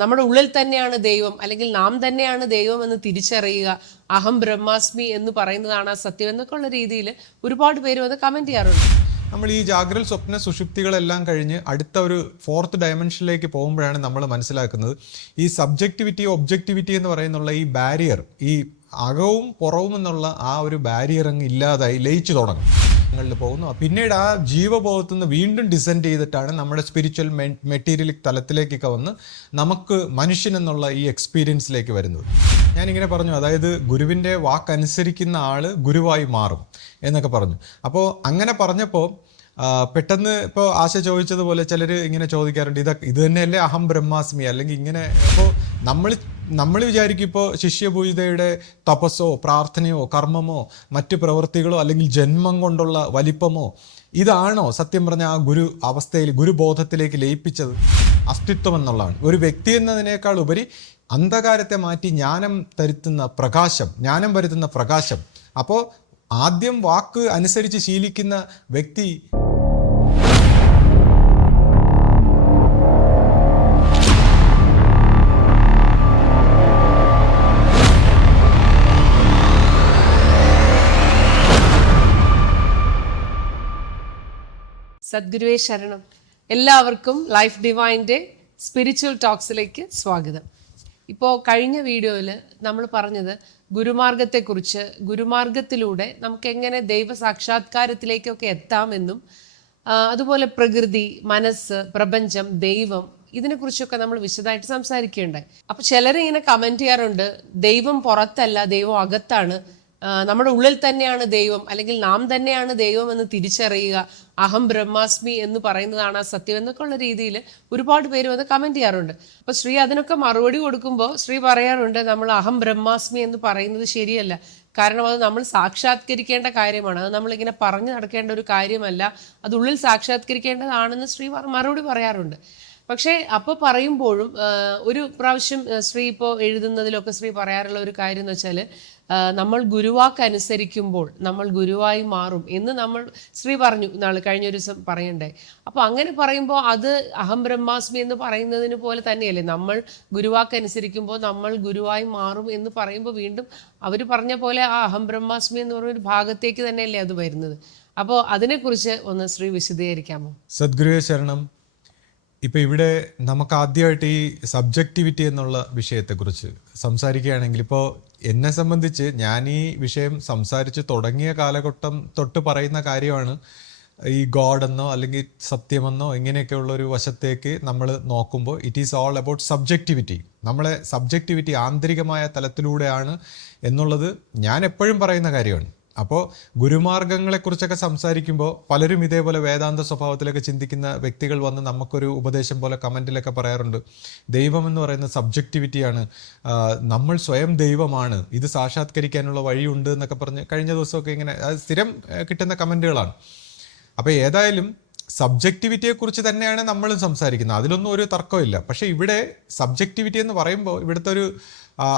നമ്മുടെ ഉള്ളിൽ തന്നെയാണ് ദൈവം, അല്ലെങ്കിൽ നാം തന്നെയാണ് ദൈവം എന്ന് തിരിച്ചറിയുക, അഹം ബ്രഹ്മാസ്മി എന്ന് പറയുന്നതാണ് ആ സത്യം എന്നൊക്കെ ഉള്ള രീതിയിൽ ഒരുപാട് പേരും അത് കമന്റ് ചെയ്യാറുണ്ട്. നമ്മൾ ഈ ജാഗ്രത സ്വപ്ന സുഷുപ്തികളെല്ലാം കഴിഞ്ഞ് അടുത്ത ഒരു ഫോർത്ത് ഡയമെൻഷനിലേക്ക് പോകുമ്പോഴാണ് നമ്മൾ മനസ്സിലാക്കുന്നത് ഈ സബ്ജക്റ്റിവിറ്റി ഒബ്ജക്റ്റിവിറ്റി എന്ന് പറയുന്നുള്ള ഈ ബാരിയർ, ഈ അകവും പുറവും എന്നുള്ള ആ ഒരു ബാരിയർ അങ്ങ് ഇല്ലാതായി ലയിച്ചു തുടങ്ങും പോകുന്നു. പിന്നീട് ആ ജീവബോധത്തിൽ നിന്ന് വീണ്ടും ഡിസെൻഡ് ചെയ്തിട്ടാണ് നമ്മുടെ സ്പിരിച്വൽ മെറ്റീരിയലിക് തലത്തിലേക്കൊക്കെ വന്ന് നമുക്ക് മനുഷ്യൻ എന്നുള്ള ഈ എക്സ്പീരിയൻസിലേക്ക് വരുന്നത്. ഞാനിങ്ങനെ പറഞ്ഞു, അതായത് ഗുരുവിൻ്റെ വാക്കനുസരിക്കുന്ന ആള് ഗുരുവായി മാറും എന്നൊക്കെ പറഞ്ഞു. അപ്പോൾ അങ്ങനെ പറഞ്ഞപ്പോൾ പെട്ടെന്ന് ഇപ്പോൾ ആശ ചോദിച്ചതുപോലെ ചിലർ ഇങ്ങനെ ചോദിക്കാറുണ്ട്, ഇത് തന്നെയല്ലേ അഹം ബ്രഹ്മാസ്മി, അല്ലെങ്കിൽ ഇങ്ങനെ. അപ്പോൾ നമ്മൾ വിചാരിക്കും ഇപ്പോൾ ശിഷ്യപൂജിതയുടെ തപസ്സോ പ്രാർത്ഥനയോ കർമ്മമോ മറ്റ് പ്രവൃത്തികളോ അല്ലെങ്കിൽ ജന്മം കൊണ്ടുള്ള വലിപ്പമോ ഇതാണോ സത്യം പറഞ്ഞ ആ ഗുരു അവസ്ഥയിൽ ഗുരുബോധത്തിലേക്ക് ലയിപ്പിച്ചത്? അസ്തിത്വം എന്നുള്ളതാണ്. ഒരു വ്യക്തി എന്നതിനേക്കാൾ ഉപരി അന്ധകാരത്തെ മാറ്റി ജ്ഞാനം വരുത്തുന്ന പ്രകാശം. അപ്പോൾ ആദ്യം വാക്ക് അനുസരിച്ച് ശീലിക്കുന്ന വ്യക്തി സദ്ഗുരുവേ ശരണം. എല്ലാവർക്കും ലൈഫ് ഡിവൈൻ്റെ സ്പിരിച്വൽ ടോക്സിലേക്ക് സ്വാഗതം. ഇപ്പോൾ കഴിഞ്ഞ വീഡിയോയിൽ നമ്മൾ പറഞ്ഞത് ഗുരുമാർഗത്തെക്കുറിച്ച്, ഗുരുമാർഗത്തിലൂടെ നമുക്ക് എങ്ങനെ ദൈവ സാക്ഷാത്കാരത്തിലേക്കൊക്കെ എത്താമെന്നും അതുപോലെ പ്രകൃതി, മനസ്സ്, പ്രപഞ്ചം, ദൈവം, ഇതിനെക്കുറിച്ചൊക്കെ നമ്മൾ വിശദമായിട്ട് സംസാരിക്കുകയുണ്ടായി. അപ്പോൾ ചിലരിങ്ങനെ കമൻറ്റ് ചെയ്യാറുണ്ട്, ദൈവം പുറത്തല്ല, ദൈവം അകത്താണ്, നമ്മുടെ ഉള്ളിൽ തന്നെയാണ് ദൈവം, അല്ലെങ്കിൽ നാം തന്നെയാണ് ദൈവം എന്ന് തിരിച്ചറിയുക, അഹം ബ്രഹ്മാസ്മി എന്ന് പറയുന്നതാണ് ആ സത്യം എന്നൊക്കെ ഉള്ള രീതിയിൽ ഒരുപാട് പേരും അത് കമന്റ് ചെയ്യാറുണ്ട്. അപ്പൊ ശ്രീ അതിനൊക്കെ മറുപടി കൊടുക്കുമ്പോൾ ശ്രീ പറയാറുണ്ട്, നമ്മൾ അഹം ബ്രഹ്മാസ്മി എന്ന് പറയുന്നത് ശരിയല്ല. കാരണം അത് നമ്മൾ സാക്ഷാത്കരിക്കേണ്ട കാര്യമാണ്, അത് നമ്മളിങ്ങനെ പറഞ്ഞു നടക്കേണ്ട ഒരു കാര്യമല്ല, അത് ഉള്ളിൽ സാക്ഷാത്കരിക്കേണ്ടതാണെന്ന് ശ്രീ മറുപടി പറയാറുണ്ട്. പക്ഷേ അപ്പോൾ പറയുമ്പോഴും ഒരു പ്രാവശ്യം ശ്രീ ഇപ്പോൾ എഴുതുന്നതിലൊക്കെ ശ്രീ പറയാറുള്ള ഒരു കാര്യം എന്ന് വെച്ചാൽ, നമ്മൾ ഗുരുവാക്കനുസരിക്കുമ്പോൾ നമ്മൾ ഗുരുവായി മാറും എന്ന് ശ്രീ പറഞ്ഞു കഴിഞ്ഞ ഒരു ദിവസം പറയണ്ടേ. അപ്പോൾ അങ്ങനെ പറയുമ്പോൾ അത് അഹം ബ്രഹ്മാസ്മി എന്ന് പറയുന്നതിന് പോലെ തന്നെയല്ലേ, നമ്മൾ ഗുരുവാക്കനുസരിക്കുമ്പോൾ നമ്മൾ ഗുരുവായി മാറും എന്ന് പറയുമ്പോൾ വീണ്ടും അവർ പറഞ്ഞ പോലെ ആ അഹം ബ്രഹ്മാസ്മി എന്ന് പറയുന്ന ഒരു ഭാഗത്തേക്ക് തന്നെയല്ലേ അത് വരുന്നത്. അപ്പോൾ അതിനെക്കുറിച്ച് ഒന്ന് ശ്രീ വിശദീകരിക്കാമോ? സദ്ഗുരുവേ ശരണം. ഇപ്പം ഇവിടെ നമുക്ക് ആദ്യമായിട്ട് ഈ സബ്ജക്റ്റിവിറ്റി എന്നുള്ള വിഷയത്തെക്കുറിച്ച് സംസാരിക്കുകയാണെങ്കിൽ, ഇപ്പോൾ എന്നെ സംബന്ധിച്ച് ഞാൻ ഈ വിഷയം സംസാരിച്ച് തുടങ്ങിയ കാലഘട്ടം തൊട്ട് പറയുന്ന കാര്യമാണ് ഈ ഗോഡ് എന്നോ അല്ലെങ്കിൽ സത്യമെന്നോ ഇങ്ങനെയൊക്കെയുള്ള ഒരു വശത്തേക്ക് നമ്മൾ നോക്കുമ്പോൾ it is all about subjectivity. നമ്മളെ സബ്ജക്റ്റിവിറ്റി ആന്തരികമായ തലത്തിലൂടെയാണ് എന്നുള്ളത് ഞാൻ എപ്പോഴും പറയുന്ന കാര്യമാണ്. അപ്പോൾ ഗുരുമാർഗങ്ങളെക്കുറിച്ചൊക്കെ സംസാരിക്കുമ്പോൾ പലരും ഇതേപോലെ വേദാന്ത സ്വഭാവത്തിലൊക്കെ ചിന്തിക്കുന്ന വ്യക്തികൾ വന്ന് നമുക്കൊരു ഉപദേശം പോലെ കമൻറ്റിലൊക്കെ പറയാറുണ്ട്, ദൈവം എന്ന് പറയുന്ന സബ്ജക്റ്റിവിറ്റിയാണ്, നമ്മൾ സ്വയം ദൈവമാണ്, ഇത് സാക്ഷാത്കരിക്കാനുള്ള വഴിയുണ്ട് എന്നൊക്കെ പറഞ്ഞ് കഴിഞ്ഞ ദിവസമൊക്കെ ഇങ്ങനെ സ്ഥിരം കിട്ടുന്ന കമൻറ്റുകളാണ്. അപ്പോൾ ഏതായാലും സബ്ജക്റ്റിവിറ്റിയെക്കുറിച്ച് തന്നെയാണ് നമ്മളും സംസാരിക്കുന്നത്, അതിലൊന്നും ഒരു തർക്കമില്ല. പക്ഷേ ഇവിടെ സബ്ജക്റ്റിവിറ്റി എന്ന് പറയുമ്പോൾ ഇവിടുത്തെ ഒരു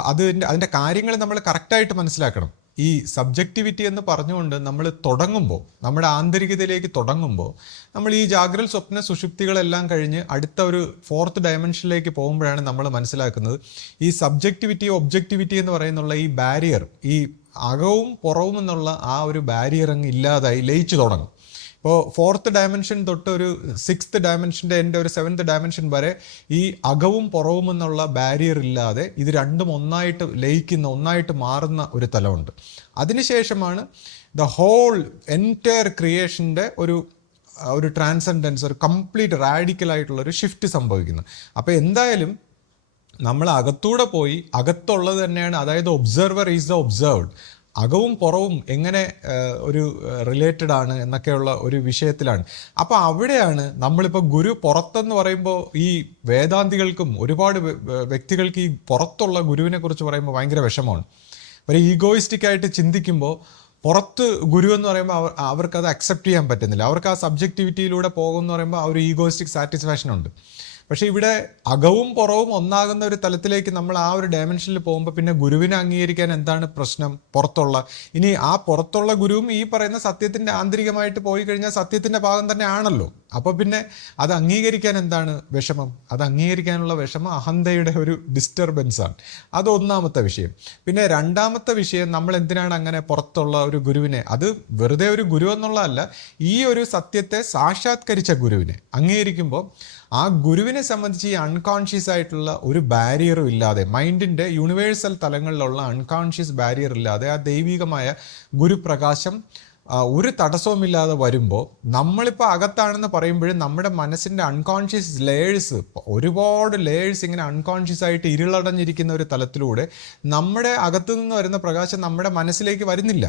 അതിൻ്റെ കാര്യങ്ങൾ നമ്മൾ കറക്റ്റായിട്ട് മനസ്സിലാക്കണം. ഈ സബ്ജക്റ്റിവിറ്റി എന്ന് പറഞ്ഞുകൊണ്ട് നമ്മൾ തുടങ്ങുമ്പോൾ, നമ്മുടെ ആന്തരികതയിലേക്ക് തുടങ്ങുമ്പോൾ, നമ്മൾ ഈ ജാഗ്രത സ്വപ്ന സുഷുപ്തികളെല്ലാം കഴിഞ്ഞ് അടുത്ത ഒരു ഫോർത്ത് ഡയമെൻഷനിലേക്ക് പോകുമ്പോഴാണ് നമ്മൾ മനസ്സിലാക്കുന്നത് ഈ സബ്ജക്റ്റിവിറ്റി ഒബ്ജക്റ്റിവിറ്റി എന്ന് പറയുന്നുള്ള ഈ ബാരിയർ, ഈ അകവും പുറവും എന്നുള്ള ആ ഒരു ബാരിയർ അങ്ങ് ഇല്ലാതായി ലയിച്ചു തുടങ്ങും. ഇപ്പോൾ ഫോർത്ത് ഡയമെൻഷൻ തൊട്ട് ഒരു സിക്സ്ത് ഡയമെൻഷൻ്റെ എൻ്റെ ഒരു സെവൻത്ത് ഡയമെൻഷൻ വരെ ഈ അകവും പുറവും എന്നുള്ള ബാരിയർ ഇല്ലാതെ ഇത് രണ്ടും ഒന്നായിട്ട് ലയിക്കുന്ന, ഒന്നായിട്ട് മാറുന്ന ഒരു തലമുണ്ട്. അതിനുശേഷമാണ് ദ ഹോൾ എൻറ്റയർ ക്രിയേഷൻ്റെ ഒരു ട്രാൻസെൻഡൻസ്, ഒരു കംപ്ലീറ്റ് റാഡിക്കലായിട്ടുള്ളൊരു ഷിഫ്റ്റ് സംഭവിക്കുന്നത്. അപ്പോൾ എന്തായാലും നമ്മൾ അകത്തൂടെ പോയി അകത്തുള്ളത് തന്നെയാണ്, അതായത് ഒബ്സർവർ ഈസ് ദ ഒബ്സർവ്ഡ്. അകവും പുറവും എങ്ങനെ ഒരു റിലേറ്റഡ് ആണ് എന്നൊക്കെയുള്ള ഒരു വിഷയത്തിലാണ്. അപ്പോൾ അവിടെയാണ് നമ്മളിപ്പോൾ ഗുരു പുറത്തെന്ന് പറയുമ്പോൾ ഈ വേദാന്തികൾക്കും ഒരുപാട് വ്യക്തികൾക്ക് ഈ പുറത്തുള്ള ഗുരുവിനെ കുറിച്ച് പറയുമ്പോൾ ഭയങ്കര വിഷമമാണ്. ഒരു ഈഗോയിസ്റ്റിക് ആയിട്ട് ചിന്തിക്കുമ്പോൾ പുറത്ത് ഗുരു എന്ന് പറയുമ്പോൾ അവർക്കത് അക്സെപ്റ്റ് ചെയ്യാൻ പറ്റുന്നില്ല. അവർക്ക് ആ സബ്ജക്റ്റിവിറ്റിയിലൂടെ പോകുമെന്ന് പറയുമ്പോൾ ആ ഒരു ഈഗോയിസ്റ്റിക് സാറ്റിസ്ഫാക്ഷൻ ഉണ്ട്. പക്ഷെ ഇവിടെ അകവും പുറവും ഒന്നാകുന്ന ഒരു തലത്തിലേക്ക് നമ്മൾ ആ ഒരു ഡയമെൻഷനിൽ പോകുമ്പോൾ പിന്നെ ഗുരുവിനെ അംഗീകരിക്കാൻ എന്താണ് പ്രശ്നം? പുറത്തുള്ള ഇനി ആ പുറത്തുള്ള ഗുരുവും ഈ പറയുന്ന സത്യത്തിന്റെ ആന്തരികമായിട്ട് പോയി കഴിഞ്ഞാൽ സത്യത്തിന്റെ ഭാഗം തന്നെ ആണല്ലോ. അപ്പോൾ പിന്നെ അത് അംഗീകരിക്കാൻ എന്താണ് വിഷമം? അത് അംഗീകരിക്കാനുള്ള വിഷമം അഹന്തയുടെ ഒരു ഡിസ്റ്റർബൻസ് ആണ്. അത് ഒന്നാമത്തെ വിഷയം. പിന്നെ രണ്ടാമത്തെ വിഷയം, നമ്മൾ എന്തിനാണ് അങ്ങനെ പുറത്തുള്ള ഒരു ഗുരുവിനെ, അത് വെറുതെ ഒരു ഗുരു എന്നുള്ളതല്ല, ഈ ഒരു സത്യത്തെ സാക്ഷാത്കരിച്ച ഗുരുവിനെ അംഗീകരിക്കുമ്പോൾ ആ ഗുരുവിനെ സംബന്ധിച്ച് ഈ അൺകോൺഷ്യസ് ആയിട്ടുള്ള ഒരു ബാരിയറും ഇല്ലാതെ, മൈൻഡിൻ്റെ യൂണിവേഴ്സൽ തലങ്ങളിലുള്ള അൺകോൺഷ്യസ് ബാരിയർ ഇല്ലാതെ ആ ദൈവികമായ ഗുരുപ്രകാശം ഒരു തടസ്സവുമില്ലാതെ വരുമ്പോൾ, നമ്മളിപ്പോൾ അകത്താണെന്ന് പറയുമ്പോഴും നമ്മുടെ മനസ്സിൻ്റെ അൺകോൺഷ്യസ് ലേയേഴ്സ്, ഒരുപാട് ലേയേഴ്സ് ഇങ്ങനെ അൺകോൺഷ്യസ് ആയിട്ട് ഇരുളടഞ്ഞിരിക്കുന്ന ഒരു തലത്തിലൂടെ നമ്മുടെ അകത്തു നിന്ന് വരുന്ന പ്രകാശം നമ്മുടെ മനസ്സിലേക്ക് വരുന്നില്ല,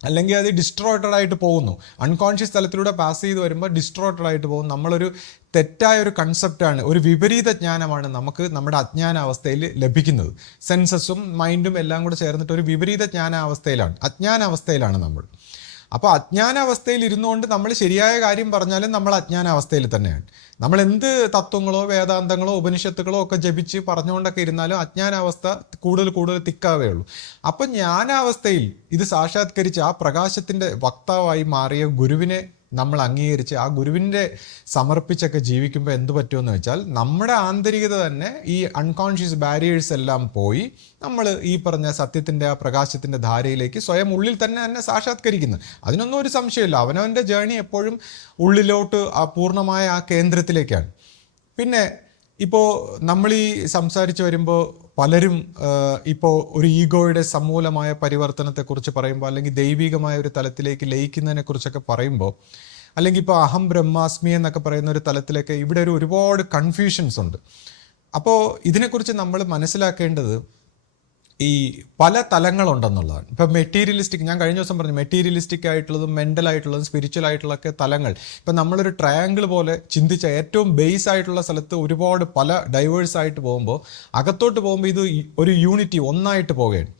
അല്ലെങ്കിൽ അത് ഡിസ്ട്രോയിറ്റഡ് ആയിട്ട് പോകുന്നു. അൺകോൺഷ്യസ് തലത്തിലൂടെ പാസ് ചെയ്ത് വരുമ്പോൾ ഡിസ്ട്രോയിറ്റഡ് ആയിട്ട് പോകും. നമ്മളൊരു തെറ്റായ ഒരു കൺസെപ്റ്റാണ്, ഒരു വിപരീത ജ്ഞാനമാണ് നമുക്ക് നമ്മുടെ അജ്ഞാനാവസ്ഥയിൽ ലഭിക്കുന്നത്. സെൻസസും മൈൻഡും എല്ലാം കൂടെ ചേർന്നിട്ട് ഒരു വിപരീത അജ്ഞാനാവസ്ഥയിലാണ് നമ്മൾ. അപ്പോൾ അജ്ഞാനാവസ്ഥയിൽ ഇരുന്നുകൊണ്ട് നമ്മൾ ശരിയായ കാര്യം പറഞ്ഞാലും നമ്മൾ അജ്ഞാനാവസ്ഥയിൽ തന്നെയാണ്. നമ്മൾ എന്ത് തത്വങ്ങളോ വേദാന്തങ്ങളോ ഉപനിഷത്തുകളോ ഒക്കെ ജപിച്ച് പറഞ്ഞുകൊണ്ടൊക്കെ ഇരുന്നാലും അജ്ഞാനാവസ്ഥ കൂടുതൽ തിക്കാവേ ഉള്ളൂ. അപ്പം ജ്ഞാനാവസ്ഥയിൽ ഇത് സാക്ഷാത്കരിച്ച് ആ പ്രകാശത്തിൻ്റെ വക്താവായി മാറിയ ഗുരുവിനെ നമ്മൾ അംഗീകരിച്ച് ആ ഗുരുവിൻ്റെ സമർപ്പിച്ചൊക്കെ ജീവിക്കുമ്പോൾ എന്ത് പറ്റുമെന്ന് വെച്ചാൽ, നമ്മുടെ ആന്തരികത തന്നെ ഈ അൺകോൺഷ്യസ് ബാരിയേഴ്സ് എല്ലാം പോയി നമ്മൾ ഈ പറഞ്ഞ സത്യത്തിൻ്റെ ആ പ്രകാശത്തിൻ്റെ ധാരയിലേക്ക് സ്വയം ഉള്ളിൽ തന്നെ സാക്ഷാത്കരിക്കുന്നു. അതിനൊന്നും ഒരു സംശയമില്ല. അവനവൻ്റെ ജേണി എപ്പോഴും ഉള്ളിലോട്ട് ആ പൂർണ്ണമായ ആ കേന്ദ്രത്തിലേക്കാണ്. പിന്നെ ഇപ്പോൾ നമ്മൾ ഈ സംസാരിച്ച് വരുമ്പോൾ പലരും ഇപ്പോൾ ഒരു ഈഗോയുടെ സമൂലമായ പരിവർത്തനത്തെക്കുറിച്ച് പറയുമ്പോൾ, അല്ലെങ്കിൽ ദൈവികമായ ഒരു തലത്തിലേക്ക് ലയിക്കുന്നതിനെ കുറിച്ചൊക്കെ പറയുമ്പോൾ, അല്ലെങ്കിൽ ഇപ്പോൾ അഹം ബ്രഹ്മാസ്മി എന്നൊക്കെ പറയുന്ന ഒരു തലത്തിലേക്ക് ഇവിടെ ഒരുപാട് കൺഫ്യൂഷൻസ് ഉണ്ട്. അപ്പോൾ ഇതിനെക്കുറിച്ച് നമ്മൾ മനസ്സിലാക്കേണ്ടത് ഈ പല തലങ്ങളുണ്ടെന്നുള്ളതാണ്. ഇപ്പം മെറ്റീരിയലിസ്റ്റിക്, ഞാൻ കഴിഞ്ഞ ദിവസം പറഞ്ഞു, മെറ്റീരിയലിസ്റ്റിക് ആയിട്ടുള്ളതും മെൻ്റൽ ആയിട്ടുള്ളതും സ്പിരിച്വൽ ആയിട്ടുള്ളതൊക്കെ തലങ്ങൾ. ഇപ്പം നമ്മളൊരു ട്രയാങ്കിൾ പോലെ ചിന്തിച്ച ഏറ്റവും ബേസ് ആയിട്ടുള്ള സ്ഥലത്ത് ഒരുപാട് പല ഡൈവേഴ്സ് ആയിട്ട് പോകുമ്പോൾ, അകത്തോട്ട് പോകുമ്പോൾ ഇത് ഒരു യൂണിറ്റി ഒന്നായിട്ട് പോവുകയാണ്.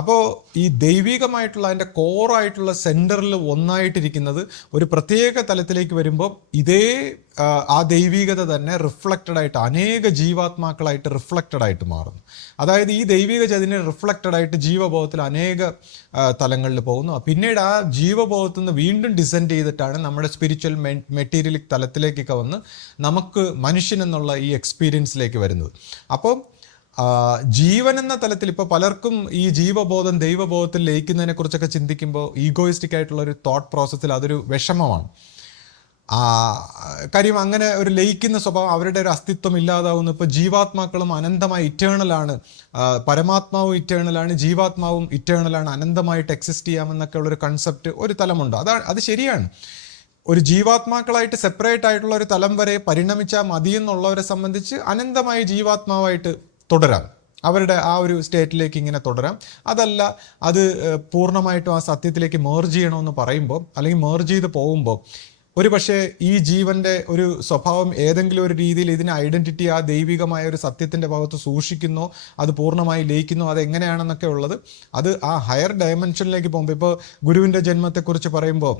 അപ്പോൾ ഈ ദൈവികമായിട്ടുള്ള അതിൻ്റെ കോറായിട്ടുള്ള സെൻറ്ററിൽ ഒന്നായിട്ടിരിക്കുന്നത് ഒരു പ്രത്യേക തലത്തിലേക്ക് വരുമ്പോൾ ഇതേ ആ ദൈവികത തന്നെ റിഫ്ലക്റ്റഡ് ആയിട്ട് അനേക ജീവാത്മാക്കളായിട്ട് റിഫ്ലക്റ്റഡ് ആയിട്ട് മാറുന്നു. അതായത് ഈ ദൈവിക ചൈതന്യം റിഫ്ലക്റ്റഡ് ആയിട്ട് ജീവബോധത്തിൽ അനേക തലങ്ങളിൽ പോകുന്നു. പിന്നീട് ആ ജീവബോധത്തിൽ നിന്ന് വീണ്ടും ഡിസെൻഡ് ചെയ്തിട്ടാണ് നമ്മുടെ സ്പിരിച്വൽ മെറ്റീരിയലിക് തലത്തിലേക്കൊക്കെ വന്ന് നമുക്ക് മനുഷ്യൻ എന്നുള്ള ഈ എക്സ്പീരിയൻസിലേക്ക് വരുന്നത്. അപ്പം ജീവൻ എന്ന തലത്തിൽ ഇപ്പോൾ പലർക്കും ഈ ജീവബോധം ദൈവബോധത്തിൽ ലയിക്കുന്നതിനെ കുറിച്ചൊക്കെ ചിന്തിക്കുമ്പോൾ ഈഗോയിസ്റ്റിക് ആയിട്ടുള്ള ഒരു തോട്ട് പ്രോസസ്സിൽ അതൊരു വിഷമമാണ്. കാര്യം അങ്ങനെ ഒരു ലയിക്കുന്ന സ്വഭാവം, അവരുടെ ഒരു അസ്തിത്വം ഇല്ലാതാവുന്നു. ഇപ്പോൾ ജീവാത്മാക്കളും അനന്തമായി ഇറ്റേണലാണ്, പരമാത്മാവും ഇറ്റേണലാണ്, ജീവാത്മാവും ഇറ്റേണലാണ്, അനന്തമായിട്ട് എക്സിസ്റ്റ് ചെയ്യാമെന്നൊക്കെ ഉള്ളൊരു കൺസെപ്റ്റ് ഒരു തലമുണ്ട്. അത് ശരിയാണ്. ഒരു ജീവാത്മാക്കളായിട്ട് സെപ്പറേറ്റ് ആയിട്ടുള്ള ഒരു തലം വരെ പരിണമിച്ചാൽ മതിയെന്നുള്ളവരെ സംബന്ധിച്ച് അനന്തമായി ജീവാത്മാവായിട്ട് തുടരാം, അവരുടെ ആ ഒരു സ്റ്റേറ്റിലേക്ക് ഇങ്ങനെ തുടരാം. അതല്ല, അത് പൂർണ്ണമായിട്ടും ആ സത്യത്തിലേക്ക് മേർജ് ചെയ്യണമെന്ന് പറയുമ്പോൾ, അല്ലെങ്കിൽ മേർജ് ചെയ്ത് പോകുമ്പോൾ, ഒരു പക്ഷേ ഈ ജീവൻ്റെ ഒരു സ്വഭാവം ഏതെങ്കിലും ഒരു രീതിയിൽ ഇതിനെ ഐഡൻറ്റിറ്റി ആ ദൈവികമായ ഒരു സത്യത്തിൻ്റെ ഭാഗത്ത് സൂക്ഷിക്കുന്നോ, അത് പൂർണ്ണമായി ലയിക്കുന്നോ, അതെങ്ങനെയാണെന്നൊക്കെ ഉള്ളത് അത് ആ ഹയർ ഡയമെൻഷനിലേക്ക് പോകുമ്പോൾ, ഇപ്പോൾ ഗുരുവിൻ്റെ ജന്മത്തെക്കുറിച്ച് പറയുമ്പോൾ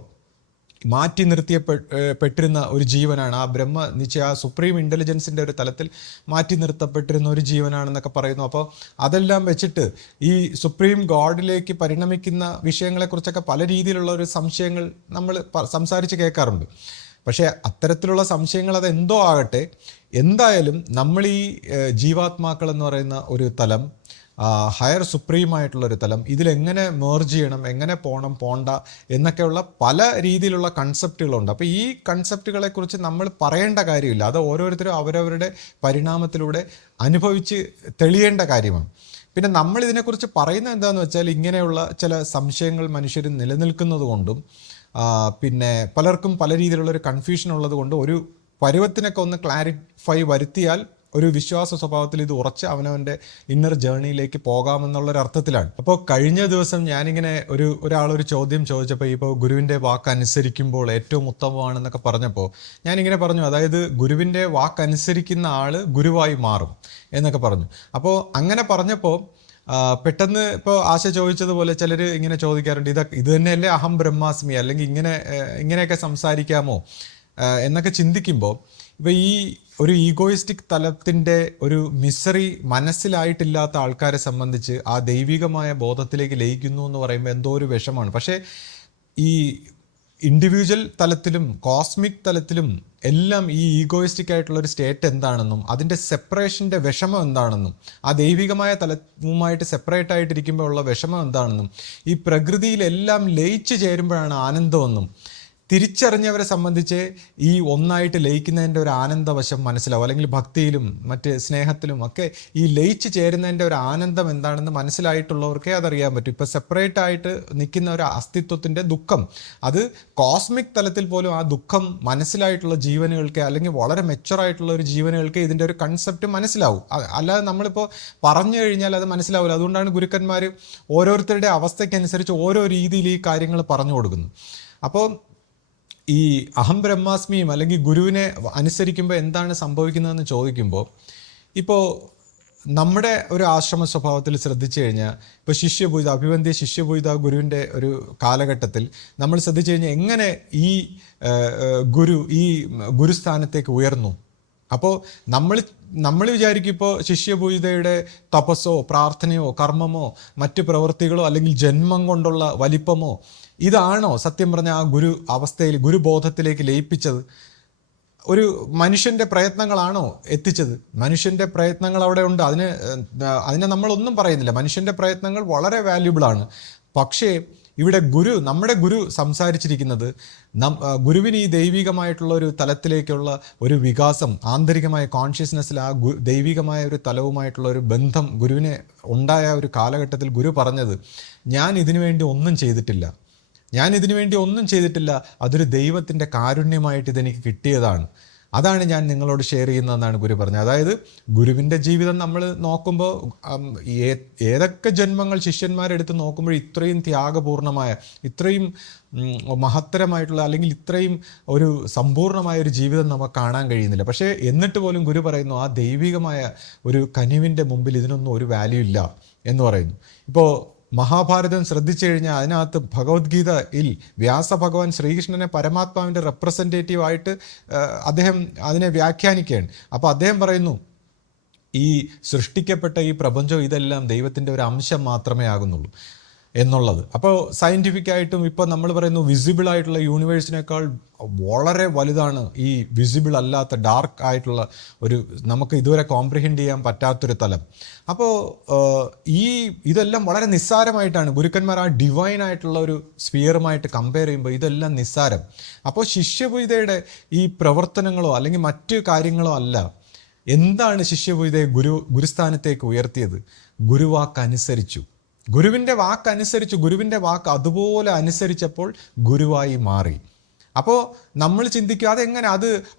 മാറ്റി നിർത്തിയപ്പെട്ടിരുന്ന ഒരു ജീവനാണ് ആ ബ്രഹ്മ നിശ്ചയ, ആ സുപ്രീം ഇൻ്റലിജൻസിൻ്റെ ഒരു തലത്തിൽ മാറ്റി നിർത്തപ്പെട്ടിരുന്ന ഒരു ജീവനാണെന്നൊക്കെ പറയുന്നു. അപ്പോൾ അതെല്ലാം വെച്ചിട്ട് ഈ സുപ്രീം ഗോഡിലേക്ക് പരിണമിക്കുന്ന വിഷയങ്ങളെക്കുറിച്ചൊക്കെ പല രീതിയിലുള്ള ഒരു സംശയങ്ങൾ നമ്മൾ സംസാരിച്ച് കേൾക്കാറുണ്ട്. പക്ഷേ അത്തരത്തിലുള്ള സംശയങ്ങൾ അതെന്തോ ആകട്ടെ, എന്തായാലും നമ്മൾ ഈ ജീവാത്മാക്കൾ എന്ന് പറയുന്ന ഒരു തലം, ഹയർ സുപ്രീമായിട്ടുള്ളൊരു തലം, ഇതിലെങ്ങനെ മേർജ് ചെയ്യണം, എങ്ങനെ പോണ്ട എന്നൊക്കെയുള്ള പല രീതിയിലുള്ള കൺസെപ്റ്റുകളുണ്ട്. അപ്പോൾ ഈ കൺസെപ്റ്റുകളെക്കുറിച്ച് നമ്മൾ പറയേണ്ട കാര്യമില്ല, അത് ഓരോരുത്തരും അവരവരുടെ പരിണാമത്തിലൂടെ അനുഭവിച്ച് തെളിയേണ്ട കാര്യമാണ്. പിന്നെ നമ്മൾ ഇതിനെക്കുറിച്ച് പറയുന്നത് എന്താണെന്ന് വെച്ചാൽ, ഇങ്ങനെയുള്ള ചില സംശയങ്ങൾ മനുഷ്യർ നിലനിൽക്കുന്നത് കൊണ്ടും പിന്നെ പലർക്കും പല രീതിയിലുള്ളൊരു കൺഫ്യൂഷൻ ഉള്ളത് കൊണ്ട് ഒരു പരുവത്തിനൊക്കെ ഒന്ന് ക്ലാരിഫൈ വരുത്തിയാൽ ഒരു വിശ്വാസ സ്വഭാവത്തിൽ ഇത് ഉറച്ച് അവനവൻ്റെ ഇന്നർ ജേർണിയിലേക്ക് പോകാമെന്നുള്ളൊരർത്ഥത്തിലാണ്. അപ്പോൾ കഴിഞ്ഞ ദിവസം ഞാനിങ്ങനെ ഒരാളൊരു ചോദ്യം ചോദിച്ചപ്പോൾ, ഇപ്പോൾ ഗുരുവിൻ്റെ വാക്ക് അനുസരിക്കുമ്പോൾ ഏറ്റവും ഉത്തമമാണെന്നൊക്കെ പറഞ്ഞപ്പോൾ ഞാനിങ്ങനെ പറഞ്ഞു, അതായത് ഗുരുവിൻ്റെ വാക്ക് അനുസരിക്കുന്ന ആൾ ഗുരുവായി മാറും എന്നൊക്കെ പറഞ്ഞു. അപ്പോൾ അങ്ങനെ പറഞ്ഞപ്പോൾ പെട്ടെന്ന് ഇപ്പോൾ ആശ ചോദിച്ചതുപോലെ ചിലർ ഇങ്ങനെ ചോദിക്കാറുണ്ട്, ഇത് തന്നെയല്ലേ അഹം ബ്രഹ്മാസ്മി, അല്ലെങ്കിൽ ഇങ്ങനെയൊക്കെ സംസാരിക്കാമോ എന്നൊക്കെ ചിന്തിക്കുമ്പോൾ, ഇപ്പോൾ ഈ ഒരു ഈഗോയിസ്റ്റിക് തലത്തിൻ്റെ ഒരു മിസറി മനസ്സിലായിട്ടില്ലാത്ത ആൾക്കാരെ സംബന്ധിച്ച് ആ ദൈവികമായ ബോധത്തിലേക്ക് ലയിക്കുന്നു എന്ന് പറയുമ്പോൾ എന്തോ ഒരു വിഷമാണ്. പക്ഷേ ഈ ഇൻഡിവിജ്വൽ തലത്തിലും കോസ്മിക് തലത്തിലും എല്ലാം ഈ ഈഗോയിസ്റ്റിക് ആയിട്ടുള്ള ഒരു സ്റ്റേറ്റ് എന്താണെന്നും അതിൻ്റെ സെപ്പറേഷൻ്റെ വിഷമം എന്താണെന്നും ആ ദൈവികമായ തലവുമായിട്ട് സെപ്പറേറ്റ് ആയിട്ടിരിക്കുമ്പോൾ ഉള്ള വിഷമം എന്താണെന്നും ഈ പ്രകൃതിയിലെല്ലാം ലയിച്ചു ചേരുമ്പോഴാണ് ആനന്ദമെന്നും തിരിച്ചറിഞ്ഞവരെ സംബന്ധിച്ച് ഈ ഒന്നായിട്ട് ലയിക്കുന്നതിൻ്റെ ഒരു ആനന്ദവശം മനസ്സിലാവും. അല്ലെങ്കിൽ ഭക്തിയിലും മറ്റ് സ്നേഹത്തിലും ഒക്കെ ഈ ലയിച്ച് ചേരുന്നതിൻ്റെ ഒരു ആനന്ദം എന്താണെന്ന് മനസ്സിലായിട്ടുള്ളവർക്കേ അതറിയാൻ പറ്റും. ഇപ്പോൾ സെപ്പറേറ്റ് ആയിട്ട് നിൽക്കുന്ന ഒരു അസ്തിത്വത്തിൻ്റെ ദുഃഖം, അത് കോസ്മിക് തലത്തിൽ പോലും ആ ദുഃഖം മനസ്സിലായിട്ടുള്ള ജീവനുകൾക്ക്, അല്ലെങ്കിൽ വളരെ മെച്ചുറായിട്ടുള്ള ഒരു ജീവനുകൾക്ക് ഇതിൻ്റെ ഒരു കൺസെപ്റ്റ് മനസ്സിലാവും. അല്ലാതെ നമ്മളിപ്പോൾ പറഞ്ഞു കഴിഞ്ഞാൽ അത് മനസ്സിലാവില്ല. അതുകൊണ്ടാണ് ഗുരുക്കന്മാർ ഓരോരുത്തരുടെ അവസ്ഥയ്ക്കനുസരിച്ച് ഓരോ രീതിയിൽ ഈ കാര്യങ്ങൾ പറഞ്ഞു കൊടുക്കുന്നത്. അപ്പോൾ ഈ അഹം ബ്രഹ്മാസ്മിയും അല്ലെങ്കിൽ ഗുരുവിനെ അനുസരിക്കുമ്പോൾ എന്താണ് സംഭവിക്കുന്നതെന്ന് ചോദിക്കുമ്പോൾ, ഇപ്പോൾ നമ്മുടെ ഒരു ആശ്രമ സ്വഭാവത്തിൽ ശ്രദ്ധിച്ചു കഴിഞ്ഞാൽ, ഇപ്പോൾ ശിഷ്യപൂജിത അഭിവന്ദ്യ ശിഷ്യപൂജിത ഗുരുവിൻ്റെ ഒരു കാലഘട്ടത്തിൽ നമ്മൾ ശ്രദ്ധിച്ചു കഴിഞ്ഞാൽ എങ്ങനെ ഈ ഈ ഗുരുസ്ഥാനത്തേക്ക് ഉയർന്നു. അപ്പോൾ നമ്മൾ വിചാരിക്കും ഇപ്പോൾ ശിഷ്യപൂജിതയുടെ തപസ്സോ പ്രാർത്ഥനയോ കർമ്മമോ മറ്റ് പ്രവൃത്തികളോ അല്ലെങ്കിൽ ജന്മം കൊണ്ടുള്ള വലിപ്പമോ ഇതാണോ സത്യം പറഞ്ഞ ആ ഗുരു അവസ്ഥയിൽ ഗുരുബോധത്തിലേക്ക് ലയിപ്പിച്ചത്? ഒരു മനുഷ്യൻ്റെ പ്രയത്നങ്ങളാണോ എത്തിച്ചത്? മനുഷ്യൻ്റെ പ്രയത്നങ്ങൾ അവിടെ ഉണ്ട്, അതിനെ നമ്മളൊന്നും പറയുന്നില്ല. മനുഷ്യൻ്റെ പ്രയത്നങ്ങൾ വളരെ വാല്യുബിളാണ്. പക്ഷേ ഇവിടെ നമ്മുടെ ഗുരു സംസാരിച്ചിരിക്കുന്നത് ഗുരുവിന് ഈ ദൈവികമായിട്ടുള്ള ഒരു തലത്തിലേക്കുള്ള ഒരു വികാസം, ആന്തരികമായ കോൺഷ്യസ്നെസ്സിൽ ആ ദൈവികമായ ഒരു തലവുമായിട്ടുള്ള ഒരു ബന്ധം ഗുരുവിനെ ഉണ്ടായ ഒരു കാലഘട്ടത്തിൽ ഗുരു പറഞ്ഞത്, ഞാൻ ഇതിനു വേണ്ടി ഒന്നും ചെയ്തിട്ടില്ല, അതൊരു ദൈവത്തിൻ്റെ കാരുണ്യമായിട്ട് ഇതെനിക്ക് കിട്ടിയതാണ്, അതാണ് ഞാൻ നിങ്ങളോട് ഷെയർ ചെയ്യുന്നതെന്നാണ് ഗുരു പറഞ്ഞത്. അതായത് ഗുരുവിൻ്റെ ജീവിതം നമ്മൾ നോക്കുമ്പോൾ ഏതൊക്കെ ജന്മങ്ങൾ ശിഷ്യന്മാരെടുത്ത് നോക്കുമ്പോൾ ഇത്രയും ത്യാഗപൂർണമായ, ഇത്രയും മഹത്തരമായിട്ടുള്ള, അല്ലെങ്കിൽ ഇത്രയും ഒരു സമ്പൂർണമായ ഒരു ജീവിതം നമുക്ക് കാണാൻ കഴിയുന്നില്ല. പക്ഷേ എന്നിട്ട് പോലും ഗുരു പറയുന്നു ആ ദൈവികമായ ഒരു കനിവിൻ്റെ മുമ്പിൽ ഇതിനൊന്നും ഒരു വാല്യൂ ഇല്ല എന്ന് പറയുന്നു. ഇപ്പോൾ മഹാഭാരതം ശ്രദ്ധിച്ചു കഴിഞ്ഞാൽ അതിനകത്ത് ഭഗവത്ഗീതയിൽ വ്യാസഭഗവാൻ ശ്രീകൃഷ്ണനെ പരമാത്മാവിൻ്റെ റെപ്രസെൻറ്റേറ്റീവ് ആയിട്ട് അദ്ദേഹം അതിനെ വ്യാഖ്യാനിക്കുകയാണ്. അപ്പോൾ അദ്ദേഹം പറയുന്നു, ഈ സൃഷ്ടിക്കപ്പെട്ട ഈ പ്രപഞ്ചം ഇതെല്ലാം ദൈവത്തിൻ്റെ ഒരു അംശം മാത്രമേ ആകുന്നുള്ളൂ എന്നുള്ളത്. അപ്പോൾ സയൻറ്റിഫിക്കായിട്ടും ഇപ്പോൾ നമ്മൾ പറയുന്നു വിസിബിൾ ആയിട്ടുള്ള യൂണിവേഴ്സിനേക്കാൾ വളരെ വലുതാണ് ഈ വിസിബിൾ അല്ലാത്ത ഡാർക്ക് ആയിട്ടുള്ള ഒരു, നമുക്ക് ഇതുവരെ കോംപ്രിഹെൻഡ് ചെയ്യാൻ പറ്റാത്തൊരു തലം. അപ്പോൾ ഇതെല്ലാം വളരെ നിസ്സാരമായിട്ടാണ് ഗുരുക്കന്മാർ ആ ഡിവൈൻ ആയിട്ടുള്ള ഒരു സ്ഫിയറുമായിട്ട് കമ്പയർ ചെയ്യുമ്പോൾ ഇതെല്ലാം നിസ്സാരം. അപ്പോൾ ശിഷ്യപൂജിതയുടെ ഈ പ്രവർത്തനങ്ങളോ അല്ലെങ്കിൽ മറ്റ് കാര്യങ്ങളോ അല്ല. എന്താണ് ശിഷ്യപൂജിതയെ ഗുരുസ്ഥാനത്തേക്ക് ഉയർത്തിയത്? ഗുരുവാക്കനുസരിച്ചു. ഗുരുവിൻ്റെ വാക്കനുസരിച്ച്, ഗുരുവിൻ്റെ വാക്ക് അതുപോലെ അനുസരിച്ചപ്പോൾ ഗുരുവായി മാറി. അപ്പോൾ നമ്മൾ ചിന്തിക്കുക അതെങ്ങനെ,